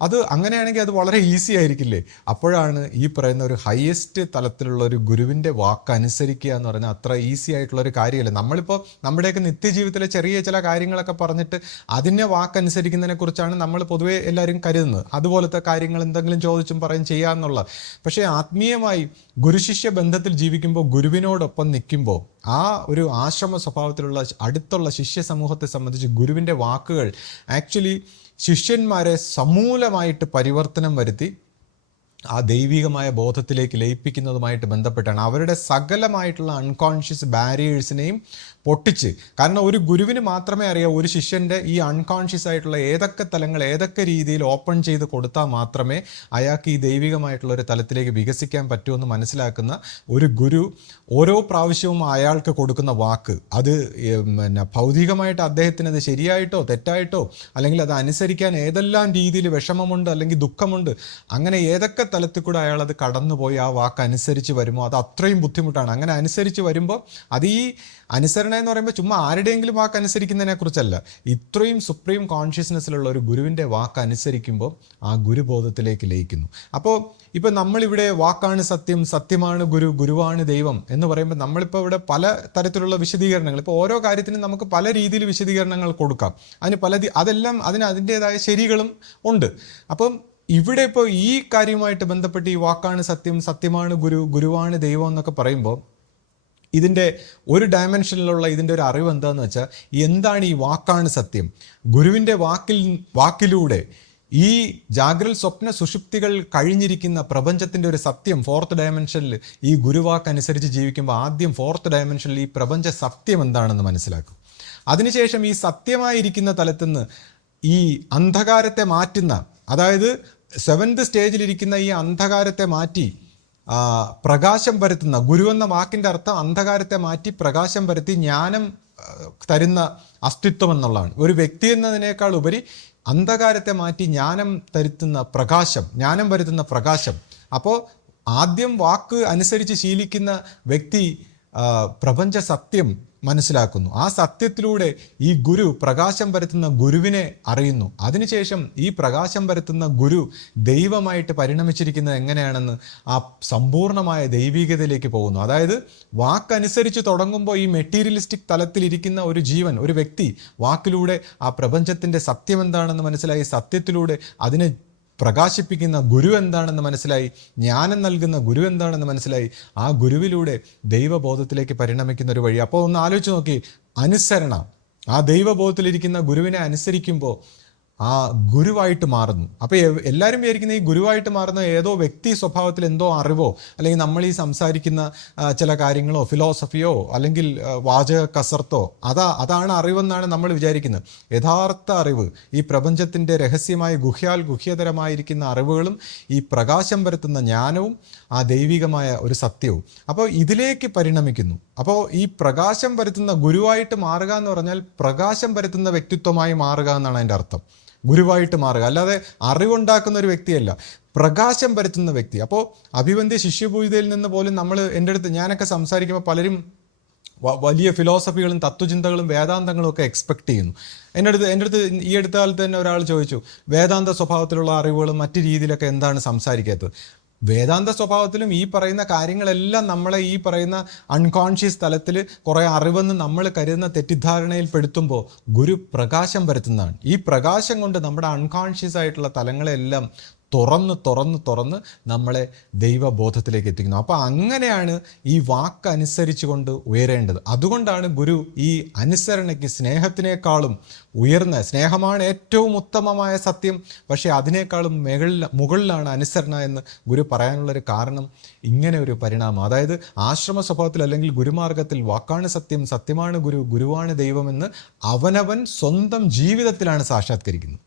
അത് അങ്ങനെയാണെങ്കിൽ അത് വളരെ ഈസി ആയിരിക്കില്ലേ? അപ്പോഴാണ് ഈ പറയുന്ന ഒരു ഹയസ്റ്റ് തലത്തിലുള്ള ഒരു ഗുരുവിൻ്റെ വാക്ക് അനുസരിക്കുക എന്ന് പറഞ്ഞാൽ അത്ര ഈസി ആയിട്ടുള്ളൊരു കാര്യമല്ല. നമ്മളിപ്പോൾ നമ്മുടെയൊക്കെ നിത്യജീവിതത്തിലെ ചെറിയ ചില കാര്യങ്ങളൊക്കെ പറഞ്ഞിട്ട് അതിനെ വാക്കനുസരിക്കുന്നതിനെ കുറിച്ചാണ് നമ്മൾ പൊതുവെ എല്ലാവരും കരുതുന്നത്. അതുപോലത്തെ കാര്യങ്ങൾ എന്തെങ്കിലും ചോദിച്ചും പറയും ചെയ്യാമെന്നുള്ള. പക്ഷേ ആത്മീയമായി ഗുരുശിഷ്യ ബന്ധത്തിൽ ജീവിക്കുമ്പോൾ, ഗുരുവിനോടൊപ്പം നിൽക്കുമ്പോൾ, ആ ഒരു ആശ്രമ സ്വഭാവത്തിലുള്ള അടുത്തുള്ള ശിഷ്യ സമൂഹത്തെ സംബന്ധിച്ച് ഗുരുവിൻ്റെ വാക്കുകൾ ആക്ച്വലി ശിഷ്യന്മാരെ സമൂലമായിട്ട് പരിവർത്തനം വരുത്തി ആ ദൈവികമായ ബോധത്തിലേക്ക് ലയിപ്പിക്കുന്നതുമായിട്ട് ബന്ധപ്പെട്ടാണ്. അവരുടെ സകലമായിട്ടുള്ള അൺകോൺഷ്യസ് ബാരിയേഴ്സിനെയും പൊട്ടിച്ച്, കാരണം ഒരു ഗുരുവിന് മാത്രമേ അറിയാവൂ ഒരു ശിഷ്യൻ്റെ ഈ അൺകോൺഷ്യസ് ആയിട്ടുള്ള ഏതൊക്കെ തലങ്ങൾ ഏതൊക്കെ രീതിയിൽ ഓപ്പൺ ചെയ്ത് കൊടുത്താൽ മാത്രമേ അയാൾക്ക് ഈ ദൈവികമായിട്ടുള്ള ഒരു തലത്തിലേക്ക് വികസിക്കാൻ പറ്റുമെന്ന് മനസ്സിലാക്കുന്ന ഒരു ഗുരു ഓരോ പ്രാവശ്യവും അയാൾക്ക് കൊടുക്കുന്ന വാക്ക്, അത് ഭൗതികമായിട്ട് അദ്ദേഹത്തിന് അത് ശരിയായിട്ടോ തെറ്റായിട്ടോ, അല്ലെങ്കിൽ അത് അനുസരിക്കാൻ ഏതെല്ലാം രീതിയിൽ വിഷമമുണ്ട് അല്ലെങ്കിൽ ദുഃഖമുണ്ട്, അങ്ങനെ ഏതൊക്കെ തലത്തിൽ കൂടെ അയാൾ അത് കടന്നുപോയി ആ വാക്ക് അനുസരിച്ച് വരുമ്പോൾ അത് അത്രയും ബുദ്ധിമുട്ടാണ്. അങ്ങനെ അനുസരിച്ച് വരുമ്പോൾ അത് ഈ അനുസരണ എന്ന് പറയുമ്പോൾ ചുമ്മാ ആരുടെയെങ്കിലും വാക്ക് അനുസരിക്കുന്നതിനെ കുറിച്ചല്ല, ഇത്രയും സുപ്രീം കോൺഷ്യസ്നെസ്സിലുള്ള ഒരു ഗുരുവിൻ്റെ വാക്ക് അനുസരിക്കുമ്പോൾ ആ ഗുരുബോധത്തിലേക്ക് ലയിക്കുന്നു. അപ്പോൾ ഇപ്പം നമ്മളിവിടെ വാക്കാണ് സത്യം, സത്യമാണ് ഗുരു, ഗുരുവാണ് ദൈവം എന്ന് പറയുമ്പോൾ നമ്മളിപ്പോൾ ഇവിടെ പല തരത്തിലുള്ള വിശദീകരണങ്ങൾ, ഇപ്പോൾ ഓരോ കാര്യത്തിനും നമുക്ക് പല രീതിയിൽ വിശദീകരണങ്ങൾ കൊടുക്കാം. അതെല്ലാം അതിൻ്റെതായ ശരികളും ഉണ്ട്. അപ്പം ഇവിടെ ഇപ്പോൾ ഈ കാര്യവുമായിട്ട് ബന്ധപ്പെട്ട് ഈ വാക്കാണ് സത്യം, സത്യമാണ് ഗുരു, ഗുരുവാണ് ദൈവം എന്നൊക്കെ പറയുമ്പോൾ ഇതിൻ്റെ ഒരു ഡയമെൻഷനിലുള്ള ഇതിൻ്റെ ഒരു അറിവ് എന്താണെന്ന് വെച്ചാൽ, എന്താണ് ഈ വാക്കാണ് സത്യം? ഗുരുവിൻ്റെ വാക്കിലൂടെ ഈ ജാഗ്രൽ സ്വപ്ന സുഷുപ്തികൾ കഴിഞ്ഞിരിക്കുന്ന പ്രപഞ്ചത്തിൻ്റെ ഒരു സത്യം 4th ഡയമെൻഷനിൽ ഈ ഗുരുവാക്കനുസരിച്ച് ജീവിക്കുമ്പോൾ ആദ്യം 4th ഡയമെൻഷനിൽ ഈ പ്രപഞ്ച സത്യം എന്താണെന്ന് മനസ്സിലാക്കും. അതിനുശേഷം ഈ സത്യമായിരിക്കുന്ന തലത്തുനിന്ന് ഈ അന്ധകാരത്തെ മാറ്റുന്ന, അതായത് 7th സ്റ്റേജിലിരിക്കുന്ന ഈ അന്ധകാരത്തെ മാറ്റി പ്രകാശം പരത്തുന്ന, ഗുരു എന്ന വാക്കിൻ്റെ അർത്ഥം അന്ധകാരത്തെ മാറ്റി പ്രകാശം പരത്തി ജ്ഞാനം തരുന്ന അസ്തിത്വം എന്നുള്ളതാണ്. ഒരു വ്യക്തി എന്നതിനേക്കാൾ ഉപരി അന്ധകാരത്തെ മാറ്റി ജ്ഞാനം ജ്ഞാനം വരുത്തുന്ന പ്രകാശം. അപ്പോൾ ആദ്യം വാക്ക് അനുസരിച്ച് ശീലിക്കുന്ന വ്യക്തി പ്രപഞ്ച സത്യം മനസ്സിലാക്കുന്നു. ആ സത്യത്തിലൂടെ ഈ ഗുരു പ്രകാശം പരത്തുന്ന ഗുരുവിനെ അറിയുന്നു. അതിനുശേഷം ഈ പ്രകാശം പരത്തുന്ന ഗുരു ദൈവമായിട്ട് പരിണമിച്ചിരിക്കുന്നത് എങ്ങനെയാണെന്ന് ആ സമ്പൂർണമായ ദൈവികതയിലേക്ക് പോകുന്നു. അതായത് വാക്കനുസരിച്ച് തുടങ്ങുമ്പോൾ ഈ മെറ്റീരിയലിസ്റ്റിക് തലത്തിലിരിക്കുന്ന ഒരു ജീവൻ, ഒരു വ്യക്തി വാക്കിലൂടെ ആ പ്രപഞ്ചത്തിൻ്റെ സത്യം എന്താണെന്ന് മനസ്സിലായി, സത്യത്തിലൂടെ അതിനെ പ്രകാശിപ്പിക്കുന്ന ഗുരു എന്താണെന്ന് മനസ്സിലായി, ജ്ഞാനം നൽകുന്ന ഗുരു എന്താണെന്ന് മനസ്സിലായി, ആ ഗുരുവിലൂടെ ദൈവബോധത്തിലേക്ക് പരിണമിക്കുന്ന ഒരു വഴി. അപ്പോൾ ഒന്ന് ആലോചിച്ച് നോക്കി, അനുസരണ, ആ ദൈവബോധത്തിലിരിക്കുന്ന ഗുരുവിനെ അനുസരിക്കുമ്പോൾ ആ ഗുരുവായിട്ട് മാറുന്നു. അപ്പോൾ എല്ലാവരും വിചാരിക്കുന്ന ഈ ഗുരുവായിട്ട് മാറുന്ന ഏതോ വ്യക്തി സ്വഭാവത്തിൽ എന്തോ അറിവോ, അല്ലെങ്കിൽ നമ്മൾ ഈ സംസാരിക്കുന്ന ചില കാര്യങ്ങളോ ഫിലോസഫിയോ അല്ലെങ്കിൽ വാചക കസർത്തോ അതാണ് അറിവെന്നാണ് നമ്മൾ വിചാരിക്കുന്നത്. യഥാർത്ഥ അറിവ്, ഈ പ്രപഞ്ചത്തിൻ്റെ രഹസ്യമായ ഗുഹ്യതരമായിരിക്കുന്ന അറിവുകളും ഈ പ്രകാശം പരത്തുന്ന ജ്ഞാനവും ആ ദൈവികമായ ഒരു സത്യവും അപ്പോൾ ഇതിലേക്ക് പരിണമിക്കുന്നു. അപ്പോൾ ഈ പ്രകാശം പരത്തുന്ന ഗുരുവായിട്ട് മാറുക എന്ന് പറഞ്ഞാൽ പ്രകാശം പരത്തുന്ന വ്യക്തിത്വമായി മാറുക എന്നാണ് അതിൻ്റെ അർത്ഥം. ഗുരുവായിട്ട് മാറുക, അല്ലാതെ അറിവുണ്ടാക്കുന്ന ഒരു വ്യക്തിയല്ല, പ്രകാശം പരത്തുന്ന വ്യക്തി. അപ്പോൾ അഭിവന്ദ്യ ശിഷ്യപൂജിതയിൽ നിന്ന് പോലും എൻ്റെ അടുത്ത് ഞാനൊക്കെ സംസാരിക്കുമ്പോൾ പലരും വലിയ ഫിലോസഫികളും തത്വചിന്തകളും വേദാന്തങ്ങളും ഒക്കെ എക്സ്പെക്ട് ചെയ്യുന്നു. എൻ്റെ അടുത്ത് ഈ അടുത്ത കാലത്ത് തന്നെ ഒരാൾ ചോദിച്ചു, വേദാന്ത സ്വഭാവത്തിലുള്ള അറിവുകളും മറ്റു രീതിയിലൊക്കെ എന്താണ് സംസാരിക്കാത്തത്? വേദാന്ത സ്വഭാവത്തിലും ഈ പറയുന്ന കാര്യങ്ങളെല്ലാം നമ്മളെ ഈ പറയുന്ന അൺകോൺഷ്യസ് തലത്തിൽ കുറേ അറിവെന്ന് നമ്മൾ കരുതുന്ന തെറ്റിദ്ധാരണയിൽ പെടുത്തുമ്പോൾ ഗുരു പ്രകാശം പരത്തുന്നതാണ്. ഈ പ്രകാശം കൊണ്ട് നമ്മുടെ അൺകോൺഷ്യസ് ആയിട്ടുള്ള തലങ്ങളെല്ലാം തുറന്ന് നമ്മളെ ദൈവബോധത്തിലേക്ക് എത്തിക്കുന്നു. അപ്പോൾ അങ്ങനെയാണ് ഈ വാക്ക് അനുസരിച്ചുകൊണ്ട് ഉയരേണ്ടത്. അതുകൊണ്ടാണ് ഗുരു ഈ അനുസരണയ്ക്ക് സ്നേഹത്തിനേക്കാളും ഉയർന്ന, സ്നേഹമാണ് ഏറ്റവും ഉത്തമമായ സത്യം, പക്ഷേ അതിനേക്കാളും മുകളിലാണ് അനുസരണ എന്ന് ഗുരു പറയാനുള്ളൊരു കാരണം ഇങ്ങനെ ഒരു പരിണാമം. അതായത് ആശ്രമ സ്വഭാവത്തിൽ അല്ലെങ്കിൽ ഗുരുമാർഗത്തിൽ വാക്കാണ് സത്യം, സത്യമാണ് ഗുരു, ഗുരുവാണ് ദൈവമെന്ന് അവനവൻ സ്വന്തം ജീവിതത്തിലാണ് സാക്ഷാത്കരിക്കുന്നത്.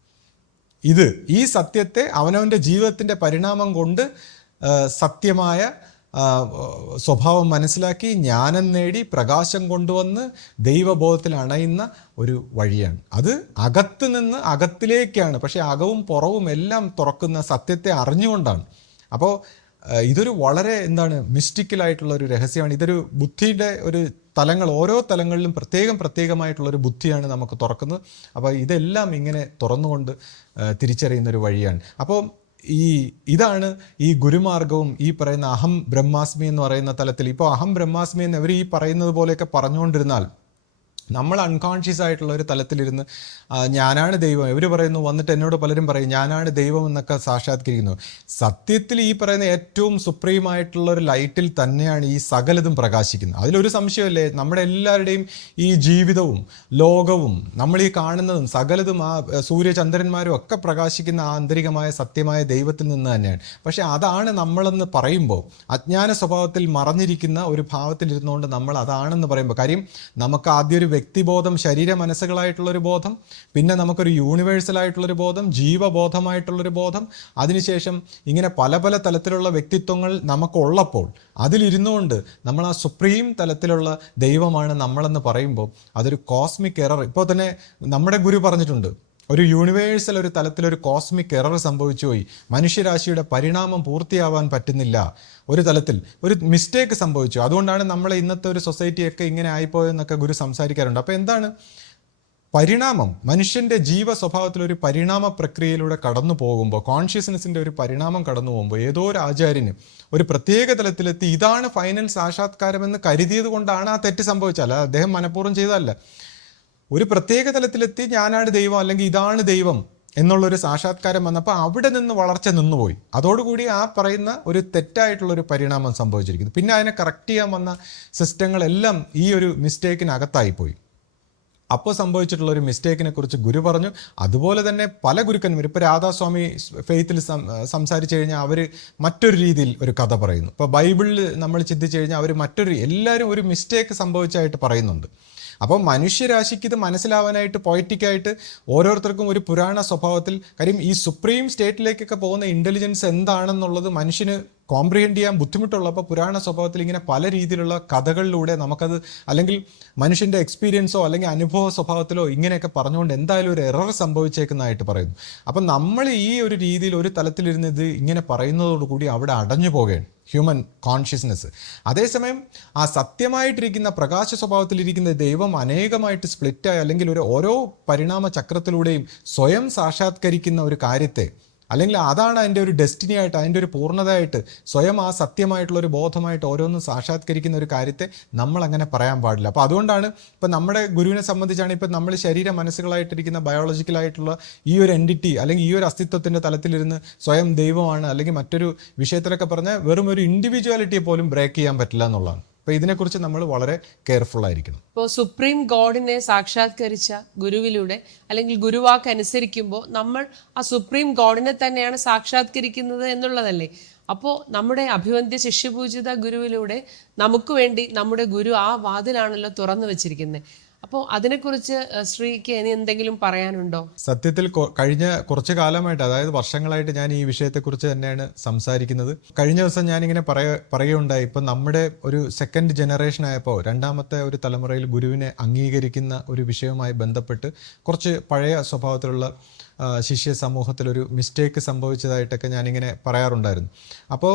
ഈ സത്യത്തെ അവനവൻ്റെ ജീവിതത്തിൻ്റെ പരിണാമം കൊണ്ട് സത്യമായ സ്വഭാവം മനസ്സിലാക്കി ജ്ഞാനം നേടി പ്രകാശം കൊണ്ടുവന്ന് ദൈവബോധത്തിൽ അണയുന്ന ഒരു വഴിയാണ്. അത് അകത്ത് നിന്ന് അകത്തിലേക്കാണ്, പക്ഷേ അകവും പുറവും എല്ലാം തുറക്കുന്ന സത്യത്തെ അറിഞ്ഞുകൊണ്ടാണ്. അപ്പോൾ ഇതൊരു വളരെ മിസ്റ്റിക്കലായിട്ടുള്ള ഒരു രഹസ്യമാണ്. ഇതൊരു ബുദ്ധിയുടെ ഒരു തലങ്ങൾ, ഓരോ തലങ്ങളിലും പ്രത്യേകമായിട്ടുള്ളൊരു ബുദ്ധിയാണ് നമുക്ക് തുറക്കുന്നത്. അപ്പോൾ ഇതെല്ലാം ഇങ്ങനെ തുറന്നുകൊണ്ട് തിരിച്ചറിയുന്നൊരു വഴിയാണ്. അപ്പോൾ ഇതാണ് ഈ ഗുരുമാർഗവും ഈ പറയുന്ന അഹം ബ്രഹ്മാസ്മി എന്ന് പറയുന്ന തലത്തിൽ. ഇപ്പോൾ അഹം ബ്രഹ്മാസ്മി എന്ന് അവർ ഈ പറയുന്നത് പോലെയൊക്കെ പറഞ്ഞുകൊണ്ടിരുന്നാൽ നമ്മൾ അൺകോൺഷ്യസ് ആയിട്ടുള്ള ഒരു തലത്തിലിരുന്ന് ഞാനാണ് ദൈവം, ഇവർ പറയുന്നു, വന്നിട്ട് എന്നോട് പലരും പറയും ഞാനാണ് ദൈവം എന്നൊക്കെ സാക്ഷാത്കരിക്കുന്നു. സത്യത്തിൽ ഈ പറയുന്ന ഏറ്റവും സുപ്രീമായിട്ടുള്ള ഒരു ലൈറ്റിൽ തന്നെയാണ് ഈ സകലതും പ്രകാശിക്കുന്നത്. അതിലൊരു സംശയമല്ലേ, നമ്മുടെ എല്ലാവരുടെയും ഈ ജീവിതവും ലോകവും നമ്മൾ ഈ കാണുന്നതും സകലതും ആ സൂര്യചന്ദ്രന്മാരും ഒക്കെ പ്രകാശിക്കുന്ന ആന്തരികമായ സത്യമായ ദൈവത്തിൽ നിന്ന് തന്നെയാണ്. പക്ഷെ അതാണ് നമ്മളെന്ന് പറയുമ്പോൾ അജ്ഞാന സ്വഭാവത്തിൽ മറഞ്ഞിരിക്കുന്ന ഒരു ഭാവത്തിലിരുന്നുകൊണ്ട് നമ്മൾ അതാണെന്ന് പറയുമ്പോൾ, കാര്യം നമുക്ക് ആദ്യം ഒരു വ്യക്തിബോധം, ശരീര മനസ്സുകളായിട്ടുള്ളൊരു ബോധം, പിന്നെ നമുക്കൊരു യൂണിവേഴ്സലായിട്ടുള്ളൊരു ബോധം, ജീവബോധമായിട്ടുള്ളൊരു ബോധം, അതിനുശേഷം ഇങ്ങനെ പല പല തലത്തിലുള്ള വ്യക്തിത്വങ്ങൾ നമുക്കുള്ളപ്പോൾ അതിലിരുന്നുകൊണ്ട് നമ്മൾ ആ സുപ്രീം തലത്തിലുള്ള ദൈവമാണ് നമ്മളെന്ന് പറയുമ്പോൾ അതൊരു കോസ്മിക് എറർ. ഇപ്പോൾ തന്നെ നമ്മുടെ ഗുരു പറഞ്ഞിട്ടുണ്ട്, ഒരു യൂണിവേഴ്സൽ ഒരു തലത്തിലൊരു കോസ്മിക് എറർ സംഭവിച്ചു പോയി, മനുഷ്യരാശിയുടെ പരിണാമം പൂർത്തിയാവാൻ പറ്റുന്നില്ല, ഒരു തലത്തിൽ ഒരു മിസ്റ്റേക്ക് സംഭവിച്ചു, അതുകൊണ്ടാണ് നമ്മളെ ഇന്നത്തെ ഒരു സൊസൈറ്റിയൊക്കെ ഇങ്ങനെ ആയിപ്പോയെന്നൊക്കെ ഗുരു സംസാരിക്കാറുണ്ട്. അപ്പോൾ എന്താണ് പരിണാമം? മനുഷ്യൻ്റെ ജീവ സ്വഭാവത്തിലൊരു പരിണാമ പ്രക്രിയയിലൂടെ കടന്നു പോകുമ്പോൾ, കോൺഷ്യസ്നെസ്സിൻ്റെ ഒരു പരിണാമം കടന്നു പോകുമ്പോൾ ഏതോ ഒരു ആചാര്യന് ഒരു പ്രത്യേക തലത്തിലെത്തി ഇതാണ് ഫൈനൽ സാക്ഷാത്കാരമെന്ന് കരുതിയത് കൊണ്ടാണ് ആ തെറ്റ് സംഭവിച്ചത്, അല്ല അദ്ദേഹം മനഃപൂർവ്വം ചെയ്തതല്ല. ഒരു പ്രത്യേക തലത്തിലെത്തി ഞാനാണ് ദൈവം അല്ലെങ്കിൽ ഇതാണ് ദൈവം എന്നുള്ളൊരു സാക്ഷാത്കാരം വന്നപ്പോൾ അവിടെ നിന്ന് വളർച്ച നിന്നുപോയി. അതോടുകൂടി ആ പറയുന്ന ഒരു തെറ്റായിട്ടുള്ളൊരു പരിണാമം സംഭവിച്ചിരിക്കുന്നു. പിന്നെ അതിനെ കറക്റ്റ് ചെയ്യാൻ വന്ന സിസ്റ്റങ്ങളെല്ലാം ഈ ഒരു മിസ്റ്റേക്കിനകത്തായിപ്പോയി. അപ്പോൾ സംഭവിച്ചിട്ടുള്ള ഒരു മിസ്റ്റേക്കിനെ കുറിച്ച് ഗുരു പറഞ്ഞു. അതുപോലെ തന്നെ പല ഗുരുക്കന്മാർ, ഇപ്പോൾ രാധാസ്വാമി ഫെയ്ത്തിൽ സംസാരിച്ചു കഴിഞ്ഞാൽ അവർ മറ്റൊരു രീതിയിൽ ഒരു കഥ പറയുന്നു. ഇപ്പോൾ ബൈബിളിൽ നമ്മൾ ചിന്തിച്ചു കഴിഞ്ഞാൽ അവർ എല്ലാവരും ഒരു മിസ്റ്റേക്ക് സംഭവിച്ചായിട്ട് പറയുന്നുണ്ട്. അപ്പോൾ മനുഷ്യരാശിക്ക് ഇത് മനസ്സിലാവാനായിട്ട് പോയറ്റിക്കായിട്ട് ഓരോരുത്തർക്കും ഒരു പുരാണ സ്വഭാവത്തിൽ, കാര്യം ഈ സുപ്രീം സ്റ്റേറ്റിലേക്കൊക്കെ പോകുന്ന ഇൻ്റലിജൻസ് എന്താണെന്നുള്ളത് മനുഷ്യന് കോംപ്രിഹെൻഡ് ചെയ്യാൻ ബുദ്ധിമുട്ടുള്ളപ്പോൾ പുരാണ സ്വഭാവത്തിൽ ഇങ്ങനെ പല രീതിയിലുള്ള കഥകളിലൂടെ നമുക്കത്, അല്ലെങ്കിൽ മനുഷ്യൻ്റെ എക്സ്പീരിയൻസോ അല്ലെങ്കിൽ അനുഭവ സ്വഭാവത്തിലോ ഇങ്ങനെയൊക്കെ പറഞ്ഞുകൊണ്ട് എന്തായാലും ഒരു എറർ സംഭവിച്ചേക്കുന്നതായിട്ട് പറയുന്നു. അപ്പം നമ്മൾ ഈ ഒരു രീതിയിൽ ഒരു തലത്തിലിരുന്ന് ഇത് ഇങ്ങനെ പറയുന്നതോടുകൂടി അവിടെ അടഞ്ഞു പോകുകയാണ് ഹ്യൂമൻ കോൺഷ്യസ്നെസ്. അതേസമയം ആ സത്യമായിട്ടിരിക്കുന്ന പ്രകാശ സ്വഭാവത്തിലിരിക്കുന്ന ദൈവം അനേകമായിട്ട് സ്പ്ലിറ്റായി, അല്ലെങ്കിൽ ഓരോ പരിണാമ ചക്രത്തിലൂടെയും സ്വയം സാക്ഷാത്കരിക്കുന്ന ഒരു കാര്യത്തെ, അല്ലെങ്കിൽ അതാണ് അതിൻ്റെ ഒരു ഡെസ്റ്റിനി ആയിട്ട്, അതിൻ്റെ ഒരു പൂർണ്ണതയായിട്ട്, സ്വയം ആ സത്യമായിട്ടുള്ള ഒരു ബോധമായിട്ട് ഓരോന്നും സാക്ഷാത്കരിക്കുന്ന ഒരു കാര്യത്തെ നമ്മൾ അങ്ങനെ പറയാൻ പാടില്ല. അപ്പോൾ അതുകൊണ്ടാണ് ഇപ്പം നമ്മുടെ ഗുരുവിനെ സംബന്ധിച്ചാണ് ഇപ്പം നമ്മൾ ശരീര മനസ്സുകളായിട്ടിരിക്കുന്ന ബയോളജിക്കലായിട്ടുള്ള ഈ ഒരു എൻറ്റിറ്റി, അല്ലെങ്കിൽ ഈ ഒരു അസ്തിത്വത്തിൻ്റെ തലത്തിലിരുന്ന് സ്വയം ദൈവമാണ്, അല്ലെങ്കിൽ മറ്റൊരു വിഷയത്തിലൊക്കെ പറഞ്ഞാൽ വെറും ഒരു ഇൻഡിവിജ്വാലിറ്റിയെ പോലും ബ്രേക്ക് ചെയ്യാൻ പറ്റില്ല എന്നുള്ളതാണ്. അപ്പോൾ ഇതിനെക്കുറിച്ച് നമ്മൾ വളരെ കെയർഫുൾ ആയിരിക്കണം. ഇപ്പോൾ സുപ്രീം ഗോഡിനെ സാക്ഷാത്കരിച്ച ഗുരുവിലൂടെ, അല്ലെങ്കിൽ ഗുരുവാക്ക് അനുസരിക്കുമ്പോൾ നമ്മൾ ആ സുപ്രീം ഗോഡിനെ തന്നെയാണ് സാക്ഷാത്കരിക്കുന്നത് എന്നുള്ളതല്ലേ. അപ്പോൾ നമ്മുടെ അഭിവന്ദ്യ ശിഷ്യപൂജിത ഗുരുവിലൂടെ നമുക്ക് വേണ്ടി നമ്മുടെ ഗുരു ആ വാതിലാണല്ലോ തുറന്നു വെച്ചിരിക്കുന്നത്. അപ്പോൾ അതിനെക്കുറിച്ച് ശ്രീക്ക് ഇനി എന്തെങ്കിലും പറയാനുണ്ടോ? സത്യത്തിൽ കഴിഞ്ഞ കുറച്ച് കാലമായിട്ട്, അതായത് വർഷങ്ങളായിട്ട് ഞാൻ ഈ വിഷയത്തെക്കുറിച്ച് തന്നെയാണ് സംസാരിക്കുന്നത്. കഴിഞ്ഞ ദിവസം ഞാനിങ്ങനെ പറയുകയുണ്ടായി, ഇപ്പം നമ്മുടെ ഒരു സെക്കൻഡ് ജനറേഷൻ ആയപ്പോൾ, രണ്ടാമത്തെ ഒരു തലമുറയിൽ ഗുരുവിനെ അംഗീകരിക്കുന്ന ഒരു വിഷയവുമായി ബന്ധപ്പെട്ട് കുറച്ച് പഴയ സ്വഭാവത്തിലുള്ള ശിഷ്യ സമൂഹത്തിലൊരു മിസ്റ്റേക്ക് സംഭവിച്ചതായിട്ടൊക്കെ ഞാനിങ്ങനെ പറയാറുണ്ടായിരുന്നു. അപ്പോൾ